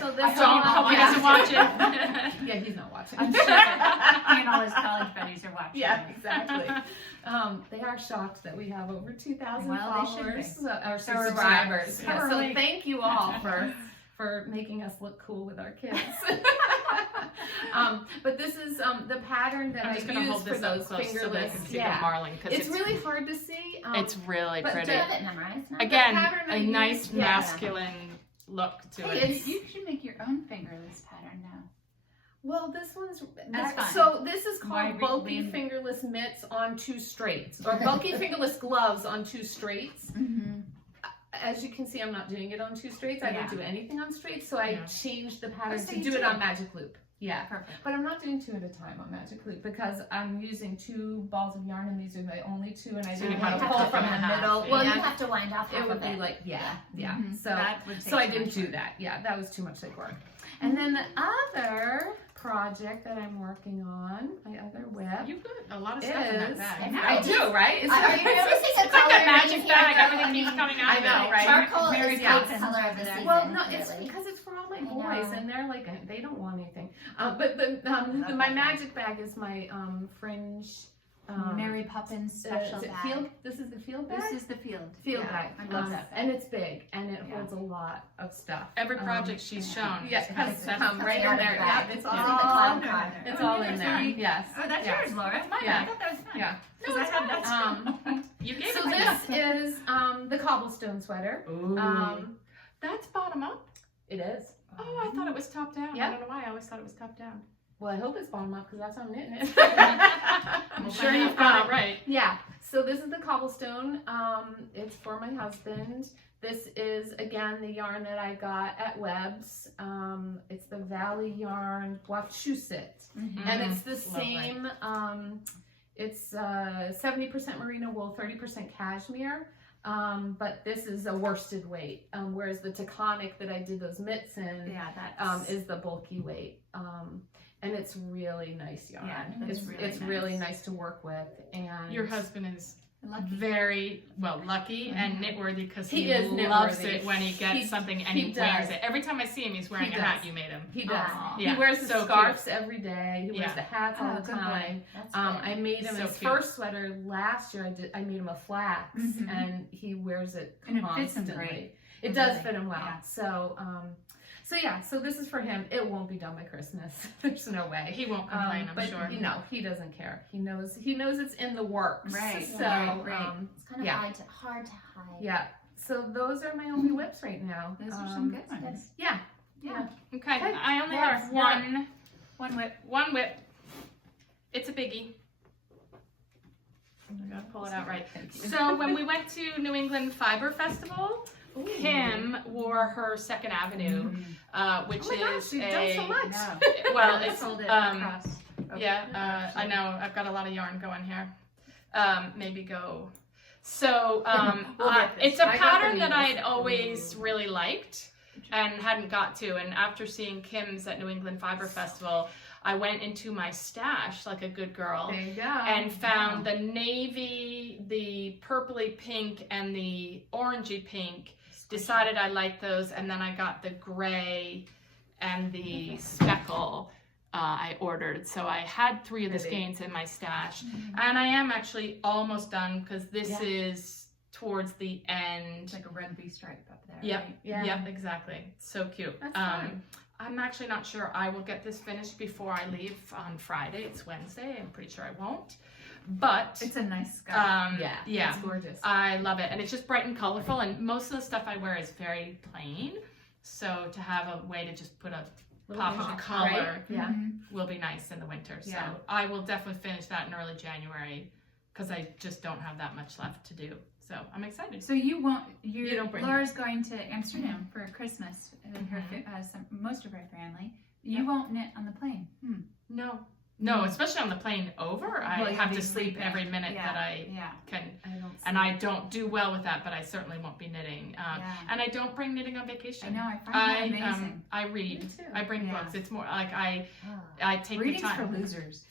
So this hope he doesn't watch it. Yeah, he's not watching. I'm sure he and all his college buddies are watching. Yeah, exactly. They are shocked that we have over 2,000 followers or subscribers. Yeah, so thank you all for making us look cool with our kids. But this is the pattern that I use for those fingerless. Marling, it's really hard to see. It's really pretty. Do you have it memorized? Again, a nice masculine look to it. You should make your own fingerless pattern now. Well, this one's fine. so this is called bulky fingerless mitts on 2 straights, or bulky fingerless gloves on 2 straights. As you can see, I'm not doing it on 2 straights. I don't do anything on straights, so I changed the pattern to do it on magic loop. Yeah, perfect. But I'm not doing 2 at a time on magic loop because I'm using 2 balls of yarn, and these are my only 2, and I didn't want to pull from the middle. Well, you have to wind off. It would be like So I didn't do that. Yeah, that was too much like work. Mm-hmm. And then the other project that I'm working on, my other whip. You've got a lot of stuff in that bag. I do, right? Are you noticing the It's like color? that magic bag. Everything keeps coming out I know, of it. right? Charcoal is Mary's the outfit. color of the season. Well, no, it's really. because it's for all my I boys, know. and they're like, they don't want anything. But my magic bag is my fringe. Mary Poppins special is it bag. This is the field bag? This is the field. Field bag. I love that bag. And it's big, and it holds a lot of stuff. Every project she's shown. Yeah, it has right in there. Yeah, it's all cloud in card. there. It's all in there. Yes. Oh, that's yours, Laura. That's mine. Yeah. I thought that was mine. Yeah. No, I have that. You gave So it to this is the cobblestone sweater. That's bottom up. It is. Oh, I thought it was top down. Yeah. I don't know why. I always thought it was top down. Well, I hope it's bottom up because that's how I'm knitting it. I'm sure you've got it right. Yeah. So this is the cobblestone. It's for my husband. This is, again, the yarn that I got at Webb's. It's the Valley Yarn Wachusett. And it's the same, it's 70% merino wool, 30% cashmere. But this is a worsted weight, whereas the Taconic that I did those mitts in is the bulky weight. And it's really nice yarn. Yeah, it's really nice to work with. And Your husband is Lucky. very lucky and knitworthy because he is loves knitworthy. it when he gets something and he wears it. Every time I see him, he's wearing a hat you made him. He does. Yeah. He wears the So scarves every day. He wears Yeah. the hats all the good time. That's I made him So his cute. first sweater last year. I made him a flax, and he wears it And it constantly. fits him great. It does Really. fit him well. Yeah. So yeah, so this is for him. It won't be done by Christmas. There's no way. He won't complain, I'm but, sure. You know, he doesn't care. He knows it's in the works. Right. So Right. It's kind of hard to hide. yeah. So those are my only whips right now. Those are some good ones. Yeah. Yeah. Okay, Okay. I only Yes, have yeah. One whip. one whip. It's a biggie. I gotta pull it out right. So when we went to New England Fiber Festival, Kim wore her Second Avenue, which Oh my gosh, is you've done so much. No. well, I it's sold it um, across. yeah, I know I've got a lot of yarn going here. Maybe go. So We'll get this. it's a I got the pattern that needles. I'd always really liked and hadn't got to. And after seeing Kim's at New England Fiber Festival, I went into my stash like a good girl There you go. and found the navy, the purpley pink, and the orangey pink. Decided I liked those, and then I got the gray and the speckle I ordered. So I had 3 of the skeins in my stash, and I am actually almost done because this is towards the end. It's like a red bee stripe up there. Yep, Right? yep, exactly. So cute. That's fun. I'm actually not sure I will get this finished before I leave on Friday. It's Wednesday. I'm pretty sure I won't. But It's a nice scarf. yeah, It's gorgeous. I love it, and it's just bright and colorful. And most of the stuff I wear is very plain. So to have a way to just put a pop of color Right? Yeah. will be nice in the winter. So Yeah. I will definitely finish that in early January because I just don't have that much left to do. So I'm excited. So you won't. You don't bring Laura's going to Amsterdam for Christmas. Her most of her family. You won't knit on the plane. No, especially on the plane over. I Well, you'll have be to sleep sleeping. every minute Yeah, that I yeah. can. And I don't do well with that, but I certainly won't be knitting. Yeah. And I don't bring knitting on vacation. I know. I find that amazing. I read. Me too. I bring Yeah. books. It's more like I take Reading's the time. for losers.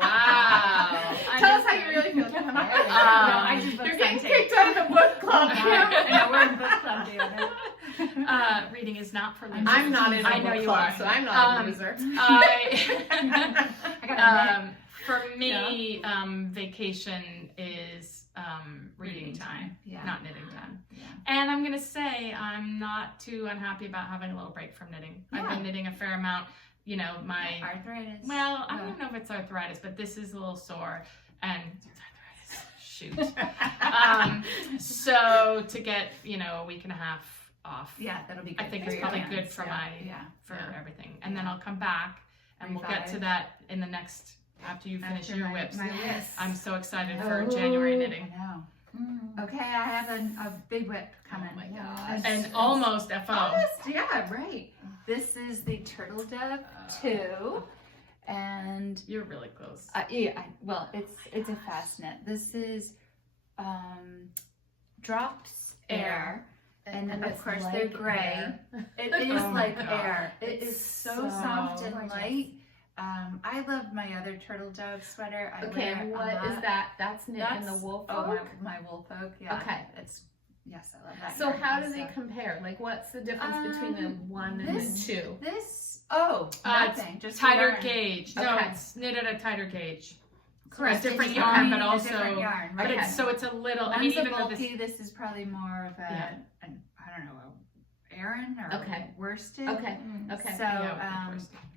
Wow. Tell us how you really feel. I do books You're on getting tape. kicked out of the book club. I know, we're in book club together. Reading is not for losers. I'm not in a I know book you club, are. so I'm not a loser. I gotta knit. for me, vacation is reading time, Yeah. not knitting time. Yeah. And I'm gonna say I'm not too unhappy about having a little break from knitting. I've Yeah. been knitting a fair amount. You know, my Arthritis. well, I don't know if it's arthritis, but this is a little sore and it's arthritis. Shoot. So to get a week and a half off, Yeah, that'll be good. I think for it's your probably hands. good for Yeah. for everything. And then I'll come back and we'll get to Revive. that in the next after you finish After your my- whips. my Yes. whips. I'm so excited for Oh. January I knitting. know. Okay, I have a big whip coming. Oh my gosh. And almost FO. Almost, yeah, right. This is the Turtle Dove 2. And You're really close. well, it's a fast knit. This is Drops Air. And then, of it's course, like they're gray. It is Oh my like God. air. It is so So soft and gorgeous. light. I love my other Turtle Dove sweater. I Okay, wear a what is lot. that? That's knit in the That's- wool Oh, folk? my wool folk, yeah. Okay. Yes, I love that. So yarn how do they also. compare? Like, what's the difference between the one and this- the two? It's It's nothing. Just the tighter yarn. gauge. No, Okay. it's knit at a tighter gauge. Correct. A different It's yarn, a but also different yarn. but Right. it's so it's a little. I One's mean, a even though bulky. this. This is probably more of a I don't know, a Aran or Okay. worsted. Okay. Okay. So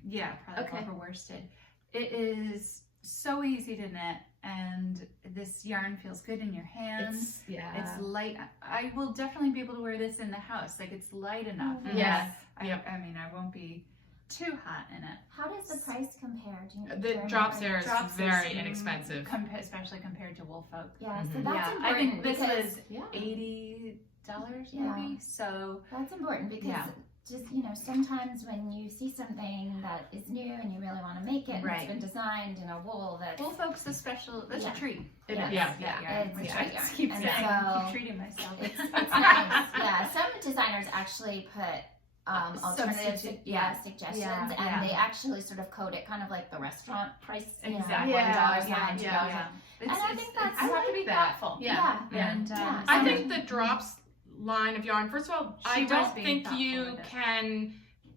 Yeah, probably Okay. over worsted. It is so easy to knit, and this yarn feels good in your hands. It's light. I will definitely be able to wear this in the house. Like, it's light enough. Mhm. Yes. I mean, I won't be too hot in it. How does the price compare? Do you The Drops Air is Drops very is, inexpensive. Especially compared to wool folk. Yeah, so Mhm. that's Yeah, important I think this because was Yeah. $80 Yeah. maybe. So that's important because Yeah. just sometimes when you see something that is new and you really want to make it, and Right. it's been designed in a wool that wool folk's a special. That's Yeah. a treat. It It is. Yeah. that Yeah, yarn, it's which a I treat just yarn. keep And saying. so- Keep treating myself. it's nice. Yeah, some designers actually put alternative Substitute, suggestions, Yeah, and yeah. they actually sort of code it kind of like the restaurant price. Exactly. $1 Yeah, $2. yeah. And I think that's I have to be that. thoughtful. Yeah. And Yeah. I So- think the Drops line of yarn. First of all, I She was don't being think thoughtful you with it. can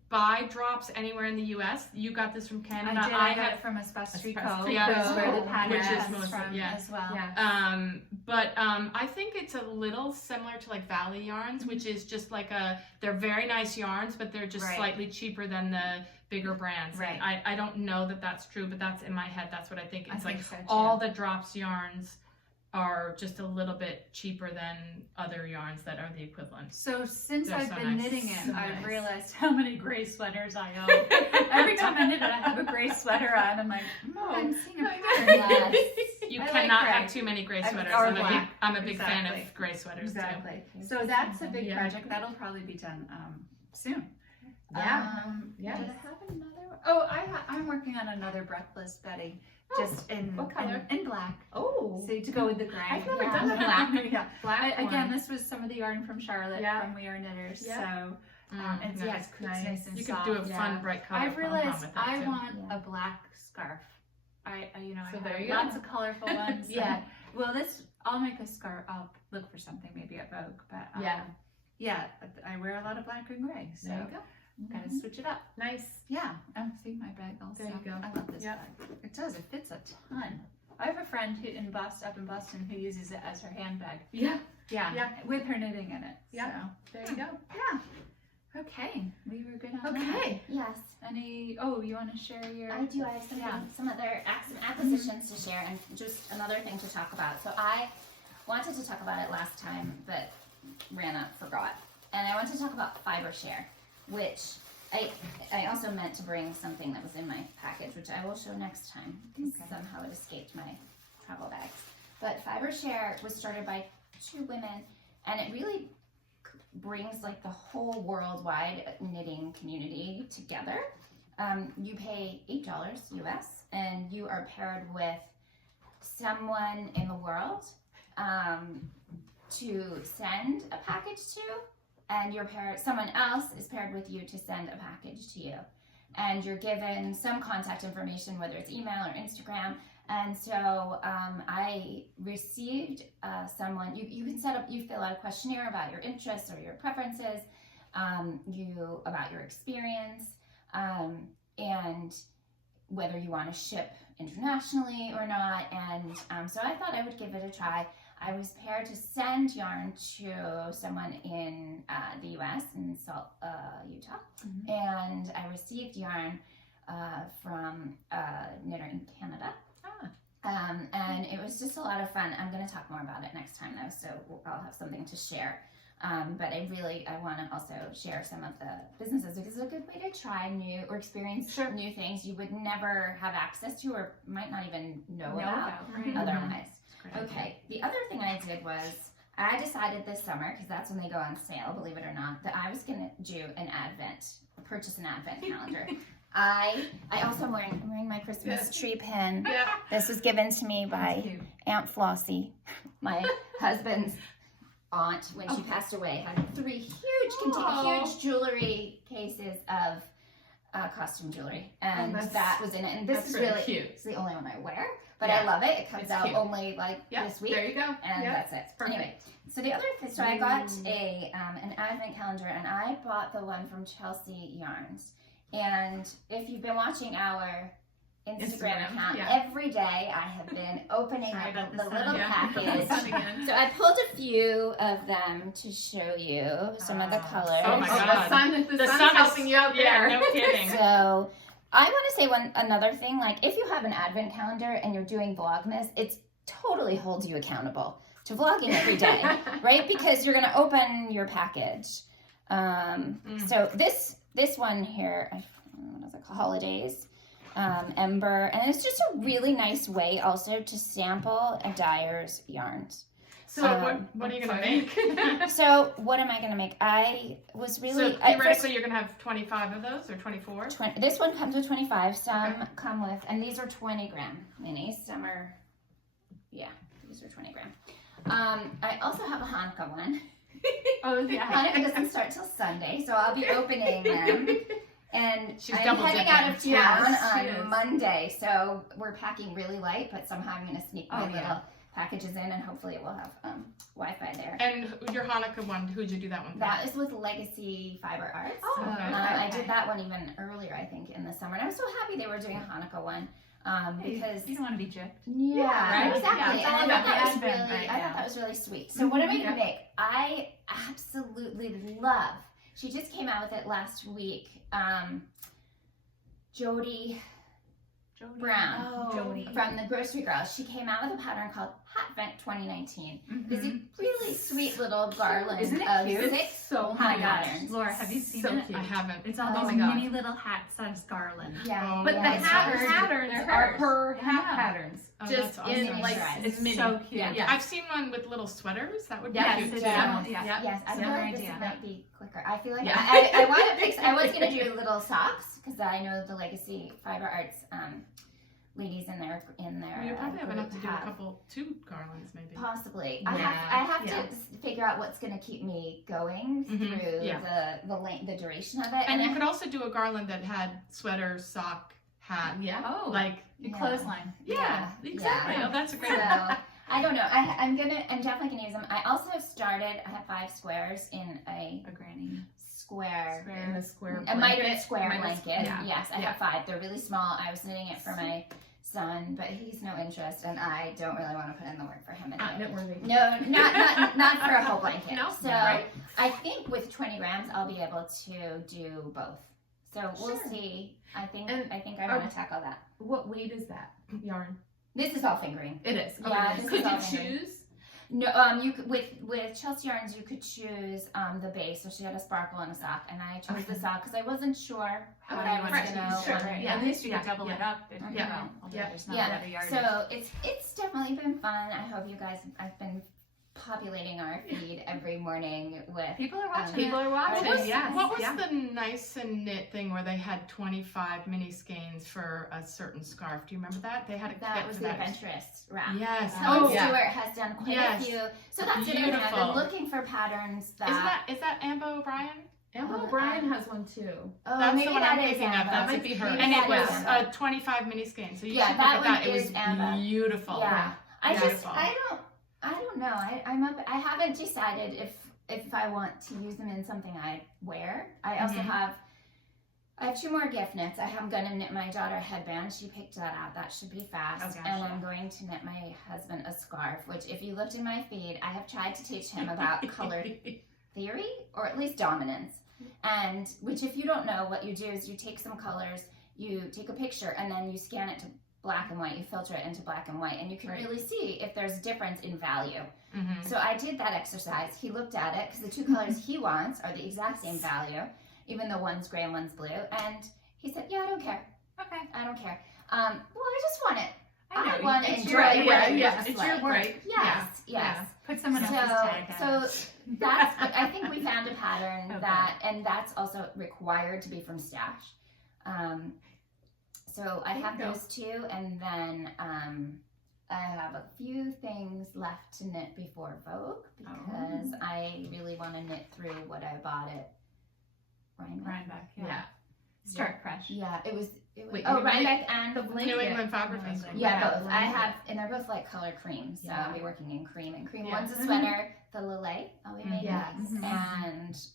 buy drops anywhere in the U.S. You got this from Canada. I got it from Especially Co. Yeah, Which is where the pattern which is comes mostly, from as well. Yeah. But I think it's a little similar to like Valley yarns, which is just like they're very nice yarns, but they're just slightly cheaper than the bigger brands. Right. And I don't know that that's true, but that's in my head. That's what I think. It's like so too. all the drops yarns are just a little bit cheaper than other yarns that are the equivalent. So since They're I've so been nice. knitting it, So I've nice. realized how many gray sweaters I own. Every time I knit it, I have a gray sweater on. I'm like, I'm seeing a pattern. You I like cannot gray. have too many gray sweaters. Or I'm a big fan Exactly. of gray sweaters Exactly. So that's a big Yeah. project. That'll probably be done soon. Yeah. Yeah. Did I have another one? Oh, I'm working on another Breathless Betty, just in what color? In black. Oh. So to go with the gray. I've never Yeah. done a black. Yeah. Black Again, one. this was some of the yarn from Charlotte Yeah. from We Are Knitters. Yeah. So it's, nice. it's Nice. nice and You could soft. do a fun Yeah. bright color. I've pom-pom realized with that I too. want Yeah. a black scarf. I So I there have you go. lots of colorful ones. Yeah. Well, I'll make a scarf. I'll look for something maybe at Vogue, but yeah, I wear a lot of black and gray, so There you go. gotta switch it up. Nice. Yeah, see my bag also. There you go. I love this Yeah. bag. It does. It fits a ton. I have a friend who up in Boston who uses it as her handbag. Yeah. Yeah, with her knitting in it. Yeah. There you go. So, yeah. Okay, we were good on that. Okay. Yes, You want to share your? I do. I have some other acquisitions to share, and just another thing to talk about. So I wanted to talk about it last time, but forgot. And I want to talk about fiber share, which I also meant to bring something that was in my package, which I will show next time because somehow it escaped my travel bags. But fiber share was started by 2 women, and it really brings like the whole worldwide knitting community together. You pay $8 US, and you are paired with someone in the world to send a package to, and someone else is paired with you to send a package to you. And you're given some contact information, whether it's email or Instagram. And so I received someone, you can you fill out a questionnaire about your interests or your preferences, about your experience, and whether you want to ship internationally or not. And so I thought I would give it a try. I was paired to send yarn to someone in the US, in Salt, Utah, and I received yarn from a knitter in Canada. And it was just a lot of fun. I'm going to talk more about it next time though, so I'll have something to share. But I want to also share some of the businesses because it's a good way to try new or experience new things you would never have access to or might not even know about otherwise. Okay, the other thing I did was I decided this summer, because that's when they go on sale, believe it or not, that I was going to do purchase an advent calendar. I also am wearing my Christmas tree pin. Yeah. This was given to me by Aunt Flossie, my husband's aunt, when she passed away. Had 3 huge jewelry cases of costume jewelry, and that was in it. And this is really cute. It's the only one I wear, but I love it. It comes out cute. only this week. There you go. And that's it. Perfect. Anyway, so the other thing, so I got an advent calendar, and I bought the one from Chelsea Yarns. And if you've been watching our Instagram account, every day I have been opening up the little package. So I pulled a few of them to show you some of the colors. Oh my God. The sun is helping you out there. Yeah, no kidding. So I want to say another thing, like if you have an advent calendar and you're doing Vlogmas, it totally holds you accountable to vlogging every day, right? Because you're going to open your package. So this one here, what is it called? Holidays, Ember, and it's just a really nice way also to sample a dyer's yarns. So what are you going to make? So what am I going to make? I was really... So theoretically you're going to have 25 of those, or 24? This one comes with 25. Some come with, and these are 20 gram minis. Some are, these are 20 gram. I also have a Hanukkah one. Oh, yeah. Hanukkah doesn't start till Sunday, so I'll be opening them. And I'm double heading dipping. out of town Yes, she is. on Monday, so we're packing really light, but somehow I'm going to sneak my little packages in, and hopefully it will have Wi-Fi there. And your Hanukkah one, who'd you do that one for? That is with Legacy Fiber Arts. Oh, Okay. I did that one even earlier, I think, in the summer. And I was so happy they were doing a Hanukkah one because you don't want to be gypped. yeah, right? exactly. Yeah, it's all And I about thought that was the advent really, right I now. thought that was really sweet. So what am I gonna Yeah. make? I absolutely love. She just came out with it last week. Jody Brown. Oh. Jody. From the Grocery Girls. She came out with a pattern called Hat Vent 2019. Mhm. It's a really sweet little garland Isn't it of cute? 6 So hat gosh. patterns. Laura, have you seen So it? cute. I haven't. It's all Oh these my gosh. mini little hat-sized garland. Yeah. Oh, But yeah, the it's hat hers. patterns They're are hers. her I hat know. patterns. Oh, Just that's in awesome. like Miniaturized. It's mini. so cute. Yeah. I've seen one with little sweaters. That would be Yes, cute. it's too. yeah. Yes, I feel Similar like this idea. might be quicker. I feel like Yeah. I want to fix. I was gonna do little socks because I know the Legacy Fiber Arts ladies in their Well, you probably have enough to do a have. couple, 2 garlands maybe. Possibly. Yeah. I have Yeah. to figure out what's going to keep me going Mhm. through Yeah. the duration of it. And you I- could also do a garland that had sweater, sock, hat. Yeah. Oh, Like, your Yeah. clothesline. yeah, exactly. Yeah. Oh, that's a great So I don't know. I'm definitely gonna use them. I also started. I have 5 squares in a A granny. square. In a square A mitered blanket. square Mitered- blanket. yeah. Yes, I Yeah. have 5. They're really small. I was knitting it for my son, but he's no interest, and I don't really want to put in the work for him. Not Anyway. knit worthy. No, not for a whole blanket. No, So right. I think with 20 grams, I'll be able to do both. So we'll Sure. see. I think And I want to tackle that. What weight is that yarn? This is all fingering. It is. Yeah, Okay. this Could is all you fingering. choose? No, you could, with Chelsea yarns, you could choose the base. So she had a sparkle and a sock, and I chose the sock because I wasn't sure how Okay, I was right. gonna. Sure, want to right. do Yeah, it. at least you could Yeah. double it up if you Yeah. know. Although Yeah. there's not Yeah. other yardage. So it's definitely been fun. I hope you guys. I've been populating our feed every morning with. People are watching. People are What watching. was, Yes. what was yeah. the nice and knit thing where they had 25 mini skeins for a certain scarf? Do you remember that? They had a That kit was for the that. adventurous wrap. Yes. Helen Oh, yeah. Stewart has done quite Yes. a few. So that's the other thing. I've Beautiful. been looking for patterns that. Is that Amber O'Brien? Amber O'Brien has one too. Oh, That's maybe the one that I'm is thinking of. Amber. That might be her. And it was Yeah. 25 mini skeins. So you Yeah, should that look at that. one It was is Amber. beautiful. Yeah. I Beautiful. don't know. I haven't decided if I want to use them in something I wear. I also Mhm. I have 2 more gift knits. I'm gonna knit my daughter a headband. She picked that out. That should be fast. Oh, gosh, and yeah. I'm going to knit my husband a scarf, which if you looked in my feed, I have tried to teach him about color theory, or at least dominance. And which, if you don't know, what you do is you take some colors, you take a picture, and then you scan it to black and white. You filter it into black and white, and you can Right. really see if there's difference in value. Mhm. So I did that exercise. He looked at it because the 2 colors he wants are the exact same value, even though one's gray and one's blue. And he said, "Yeah, I don't care. Okay. I don't care. Well, I just want it. I know. I want to It's enjoy your what idea. it Yeah, looks it's like." your work. Yes, yes. Yeah. Put someone else's tag on it. So that's. I think we found a pattern Okay. and that's also required to be from Stash. So I There have you go. those 2, and then I have a few things left to knit before Vogue because I really want to knit through what I bought at Rhinebeck. Rhinebeck. Yeah. Yeah. Start fresh. Yeah, it was. Wait, Oh, you made Rhinebeck and the blanket. New England Fabric. yeah, Yeah, both. I have, and they're both like color creams, so Yeah. I'll be working in cream and cream. Yeah. One's a sweater, the Lillet, I'll be making, Yes.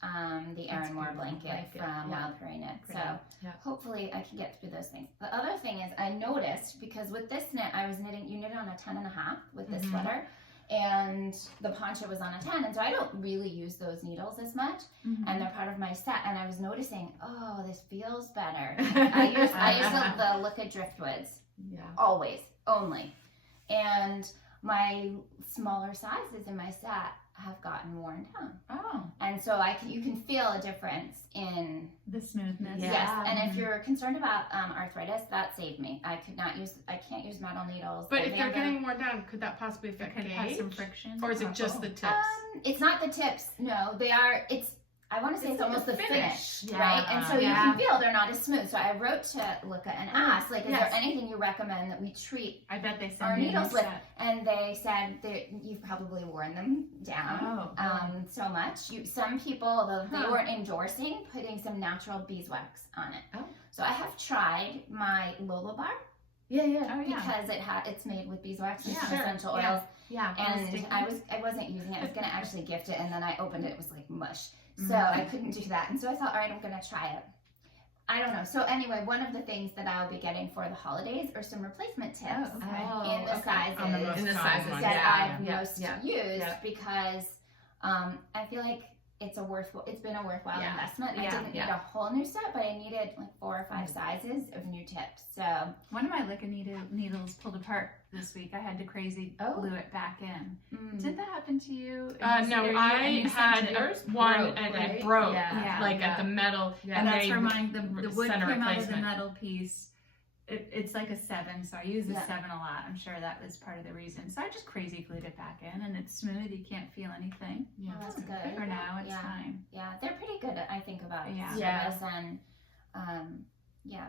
and the Erin Moore blanket Blanket, from yeah. Wild Prairie Knit. So Pretty. Yeah. hopefully I can get through those things. The other thing is I noticed, because with this knit, I was knitting, you knit on a 10.5 with this Mhm. sweater, and the poncho was on a 10, and so I don't really use those needles as much, Mm-hmm. and they're part of my set, and I was noticing, oh, this feels better. I use the Look at Driftwoods. Yeah. Always, only. And my smaller sizes in my set have gotten worn down. Oh, And so you can feel a difference in, the smoothness. Yeah. yes. And if you're concerned about arthritis, that saved me. I can't use metal needles. But I if they're think getting worn down, could that possibly It affect could have some gauge? friction. Or is it just the tips? it's not the tips. No, they are, I want to say It's it's almost like the a finish, finish. right? And so Yeah. you can feel they're not as smooth. So I wrote to Luca and asked, like, is yes. there anything you recommend that we treat? I bet they send Our you needles a with- set. And they said that you've probably worn them down Oh. so much. Some people, though, they Huh. weren't endorsing putting some natural beeswax on it. Oh. So I have tried my Lola Bar. Yeah, yeah. Oh, yeah. Because it's made with beeswax and Yeah. some essential Yeah. oils. Yeah. And I wasn't using it. I was gonna actually gift it, and then I opened it. It was like mush, so I couldn't do that. And so I thought, all right, I'm gonna try it. I don't know. So anyway, one of the things that I'll be getting for the holidays are some replacement tips in the sizes On the most In the common sizes, ones. that I've yeah, most yeah, used yeah. because I feel like it's been a worthwhile Yeah. investment. I Yeah, didn't need a whole new set, but I needed like 4 or 5 sizes of new tips. So One of my Lick needles pulled apart this week. I had to crazy glue it back in. Did that happen to you? No, I had one broke, and right? it broke, Yeah. like at the metal, Yeah. and that's they where the wood center came out of the replacement. metal piece. It's like a 7, so I use the Yeah. 7 a lot. I'm sure that was part of the reason. So I just crazy glued it back in, and it's smooth. You can't feel anything. Yeah, that's good. For now, it's Yeah. fine. Yeah, they're pretty good, I think, about Yeah. service and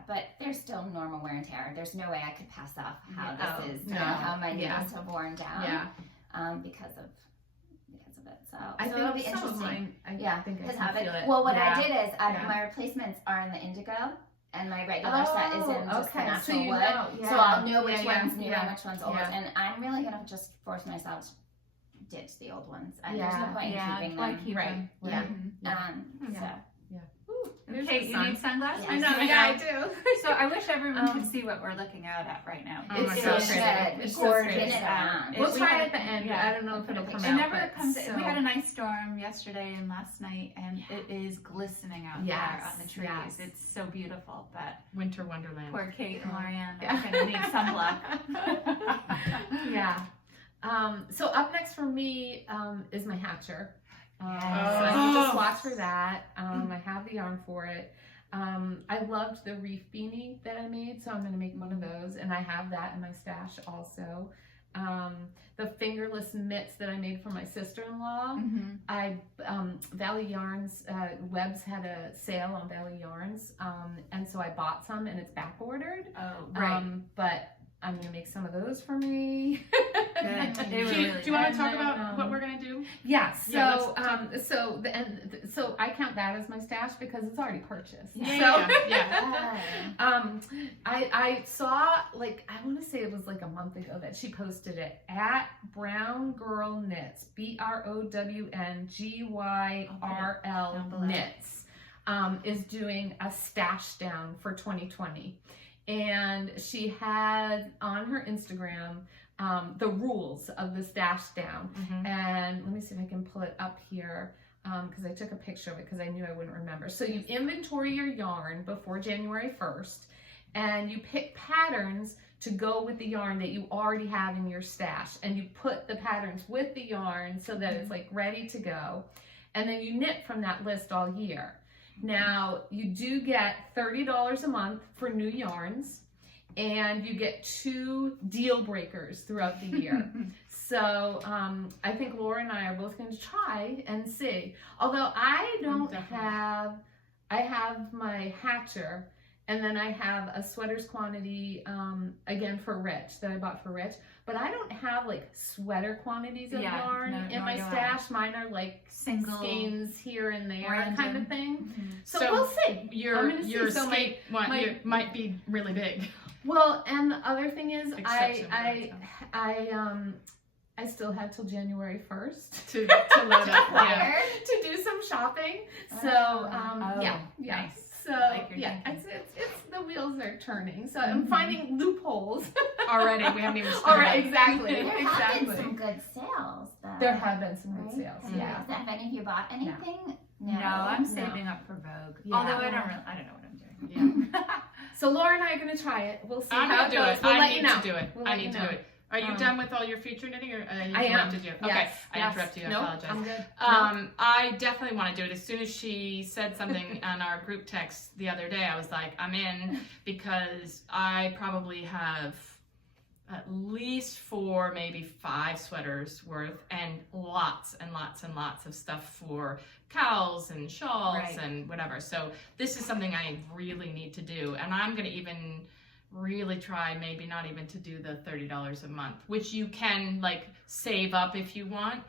but there's still normal wear and tear. There's no way I could pass off how Yeah. this is No. and how my Yeah. needles have worn down Yeah. because of it. So I it'll be think some of interesting. mine, Yeah, think I his can habit. feel it. Well, what Yeah. I did is Yeah. my replacements are in the indigo, and my regular set is in just the okay. natural So you wood. know, So I'll know which yeah, one's new yeah. and which one's old. Yeah. And I'm really gonna just force myself to ditch the old ones. And there's no point in keeping why them. keep Right. them? Yeah. Mhm. So There's Okay, the you sun. need sunglasses? Yeah. I know, yeah, I do. So I wish everyone could see what we're looking at right now. Oh my It's gosh. so good. pretty. It's It's gorgeous. gorgeous. Spin it around. We'll We try had- it at the end. yeah. I don't know if it'll come It out. never but comes. so- We had a nice storm yesterday and last night, and it is glistening out there Yes, on the trees. yes. It's so beautiful, but Winter Wonderland. poor Kate and Lorien Yeah. are gonna need sunblock. Yeah. So up next for me is my hatcher. So Yes. I need to swatch for that. I have the yarn for it. I loved the reef beanie that I made, so I'm going to make one of those, and I have that in my stash also. The fingerless mitts that I made for my sister-in-law. Valley Yarns, Webb's had a sale on Valley Yarns, and so I bought some, and it's back ordered. Oh, right. But I'm gonna make some of those for me. Good. They Do were you, really do you want good. to talk And about then, what we're gonna do? Yes. Yeah, So, let's so I count that as my stash because it's already purchased. Yeah, So, yeah. I saw, like, I want to say it was like a month ago that she posted it at Brown Girl Knits, BROWNGYRL Down below. Knits, is doing a stash down for 2020. And she had on her Instagram the rules of the stash down. And let me see if I can pull it up here because I took a picture of it because I knew I wouldn't remember. So you inventory your yarn before January 1st and you pick patterns to go with the yarn that you already have in your stash. And you put the patterns with the yarn so that it's like ready to go. And then you knit from that list all year. Now, you do get $30 a month for new yarns, and you get 2 deal breakers throughout the year. So I think Laura and I are both going to try and see. Although I don't Definitely. I have my hatcher, and then I have a sweaters quantity, again for Rich, that I bought for Rich. But I don't have like sweater quantities of yarn in my stash. Mine are like Single skeins here and there random. kind of thing. So, So we'll see. Your I'm gonna see. your So skate one might be really big. Well, and the other thing is, Exception, I still have till January 1st to load up. Yeah. to do some shopping. So yeah. Nice. So like your yeah, thinking. it's the wheels are turning. So I'm finding loopholes. Already, we haven't even started. All right, exactly, There have been exactly. some good sales, though. There have been some good Right? sales. Yeah. Have any of you bought anything? No, I'm saving up for Vogue. Yeah. Although I don't know what I'm doing. Yeah. So Laura and I are gonna try it. We'll see I'm how gonna it do goes. it. We'll I let need you know. to do it. We'll I let need you to know. do it. Are you done with all your future knitting, or I am. interrupted you? Okay, Yes, I yes. interrupted you. I Nope, apologize. I'm good. I definitely want to do it. As soon as she said something on our group text the other day, I was like, I'm in, because I probably have at least 4, maybe 5 sweaters worth, and lots and lots and lots of stuff for cowls and shawls and whatever. So this is something I really need to do, and I'm going to even really try maybe not even to do the $30 a month, which you can like save up if you want,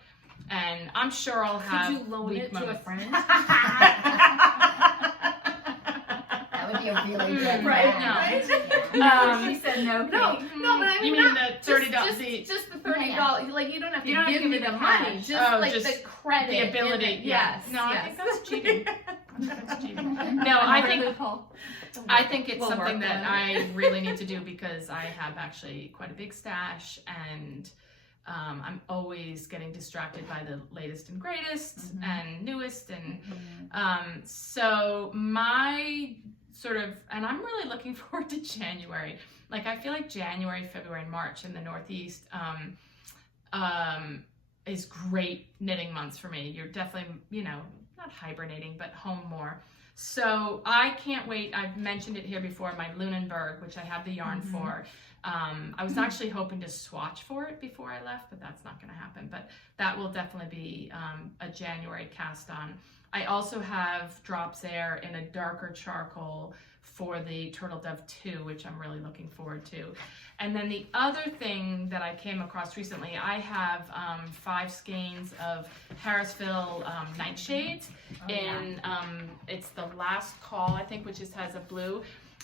and I'm sure I'll have Could you loan weak it to a moments. friend? That would be a really good Right, one. no. Yeah. She said no. No, Kate. no, but I mean, You mean not, the $30? just the $30. Like you don't have to You don't give give me me the the money, cash. just Oh, like just the credit, the ability. and yes, No, I yes. think that's cheating. That's cheating. No, Another I think loophole. it's We'll something work that on it. I really need to do because I have actually quite a big stash and I'm always getting distracted by the latest and greatest and newest and so my sort of, and I'm really looking forward to January. Like I feel like January, February, and March in the Northeast is great knitting months for me. You're definitely, you know, not hibernating, but home more. So I can't wait. I've mentioned it here before, my Lunenburg, which I have the yarn for. I was actually hoping to swatch for it before I left, but that's not going to happen. But that will definitely be a January cast on. I also have drops there in a darker charcoal for the Turtle Dove 2, which I'm really looking forward to. And then the other thing that I came across recently, I have 5 skeins of Harrisville nightshades in, it's the Last Call, I think, which has a blue.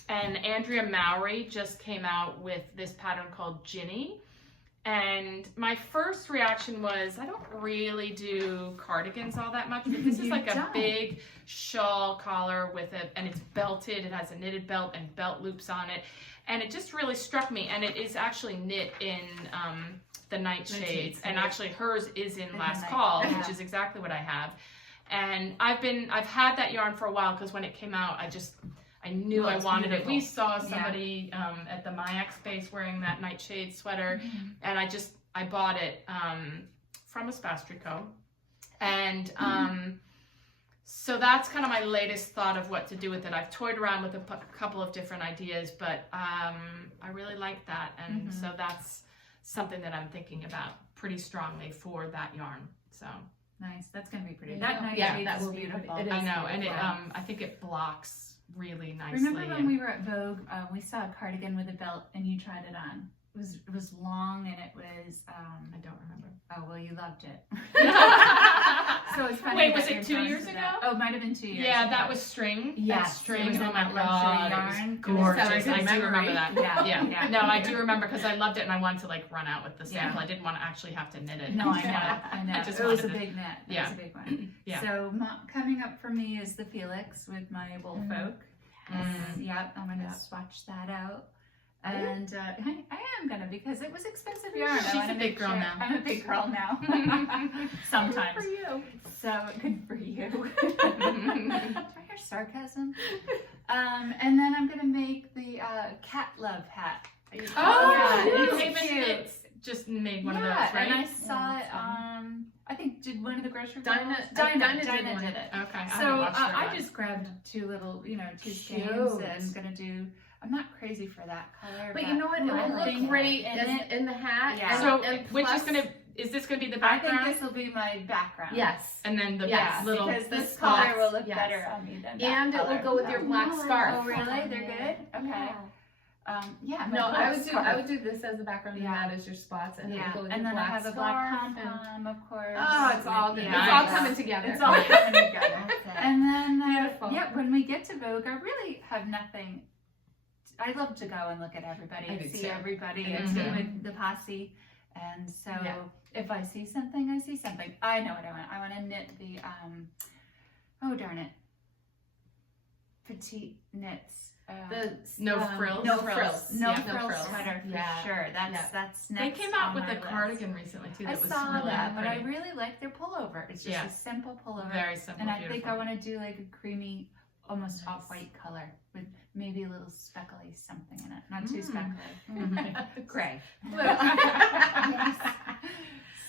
And Andrea Mowry just came out with this pattern called Gimme. And my first reaction was, I don't really do cardigans all that much, but this is like a big shawl collar with it, and it's belted. It has a knitted belt and belt loops on it. And it just really struck me. And it is actually knit in the nightshades. And actually hers is in Last Call, which is exactly what I have. And I've had that yarn for a while because when it came out, I knew I wanted it. We saw somebody at the Mayak space wearing that nightshade sweater, and I bought it from a Spastrico. And so that's kind of my latest thought of what to do with it. I've toyed around with a couple of different ideas, but I really like that. And so that's something that I'm thinking about pretty strongly for that yarn. So Nice. That's going to be pretty. Yeah. That night Yeah, shade that is will be beautiful. it is I know, and it beautiful. I think it blocks really nicely. Remember when we were at Vogue, we saw a cardigan with a belt and you tried it on. It was long and it was I don't remember. oh well, you loved it. So it's funny. Wait, was that it you're 2 drawn years to ago? that. Oh, it might have been 2 years. Yeah, ago. that was string. Yes, That string. it was in Oh my that god, luxury it was yarn. gorgeous. So it's a I do memory. remember that. Yeah. No, I do remember because I loved it and I wanted to like run out with the sample. Yeah. I didn't want to actually have to knit it. No, I just know. wanted- I know. I just It was a wanted to- big net. It Yeah. was a big one. Yeah. So coming up for me is the Felix with my wool folk. Yep, I'm gonna swatch that out. And I am gonna because it was expensive yarn. I She's wanna a big make girl now. I'm a big girl now. Sometimes. Good for you. So good for you. Do I hear sarcasm? And then I'm gonna make the cat love hat. Oh, yeah, you it's even cute. it's just made one of Yeah, those, right? and I saw it. I think did one of the grocery Dinah girls? did Dinah one. did it. Okay. I So haven't watched her I yet. just grabbed two little, two skeins Cute. and gonna do. I'm not crazy for that color, But you know what? It I will like look great it. in the hat. Yeah. So, and which plus, is this gonna be the I think background? this will be my background. Yes. And then the Yes, little because this spots. color will look Yes. better on me than that And it will color. go with your black scarf. Oh, really? They're good? Okay. Yeah. my No, black I would scarf. do this as a background and Yeah. that as your spots, and it Yeah, would go with and your then I black have a black scarf pom and- pom, of course. Oh, it's all good. Yeah. It's all Nice. coming together. It's all coming together. That's it. And then, Beautiful. yeah, when we get to Vogue, I really have nothing. I love to go and look at everybody, I do see too. everybody, I do and too. see with the posse. And so, Yeah. if I see something, I see something. I know what I want. I want to knit the, oh darn it, petite knits. No frills? No No frills. frills. No Yeah, no frills frills. sweater for Yeah. sure. That's Yeah. that's They next came out on with my a list. cardigan recently too. I That was saw really that, but I pretty. really like their pullover. It's just Yeah. a simple pullover. Very simple, And I beautiful. think I want to do like a creamy, almost Nice. off-white color with maybe a little speckly something in it. Not too Mm. speckly. Gray. Yes.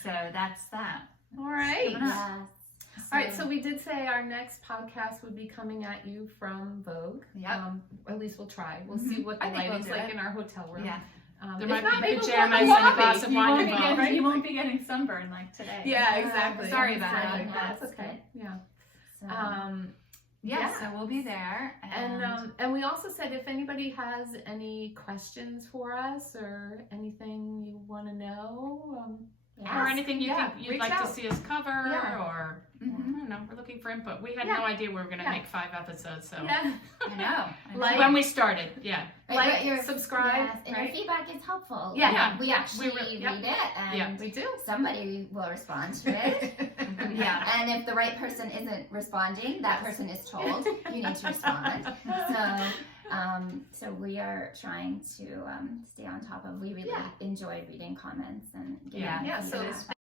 So that's that. All right. Coming up. Yes. All right, so we did say our next podcast would be coming at you from Vogue. Yep. At least we'll try. We'll see what the I think we'll lighting's do like it. in our hotel room. Yeah. There If might not, be maybe we'll pajamas have and a coffee. glass of You wine won't, be involved. getting, you won't be getting sunburn like today. Yeah, exactly. Sorry about Exactly. it. That's That's okay. Yeah. So, Yeah, Yeah. so we'll be there. And we also said if anybody has any questions for us or anything you want to know, or anything you think you'd reach like to out. see us cover, or I Mhm. don't know, we're looking for input. We had Yeah. no idea we were going to Yeah. make 5 episodes, so I know. Like- when we started, Right, Like, but your, subscribe, yes, and right? your feedback is helpful. Yeah. We actually read it, and Yeah. We do. somebody will respond to it. Yeah. And if the right person isn't responding, that person is told you need to respond. So we are trying to stay on top of. We really enjoy reading comments and getting Yeah. Yeah, so feedback.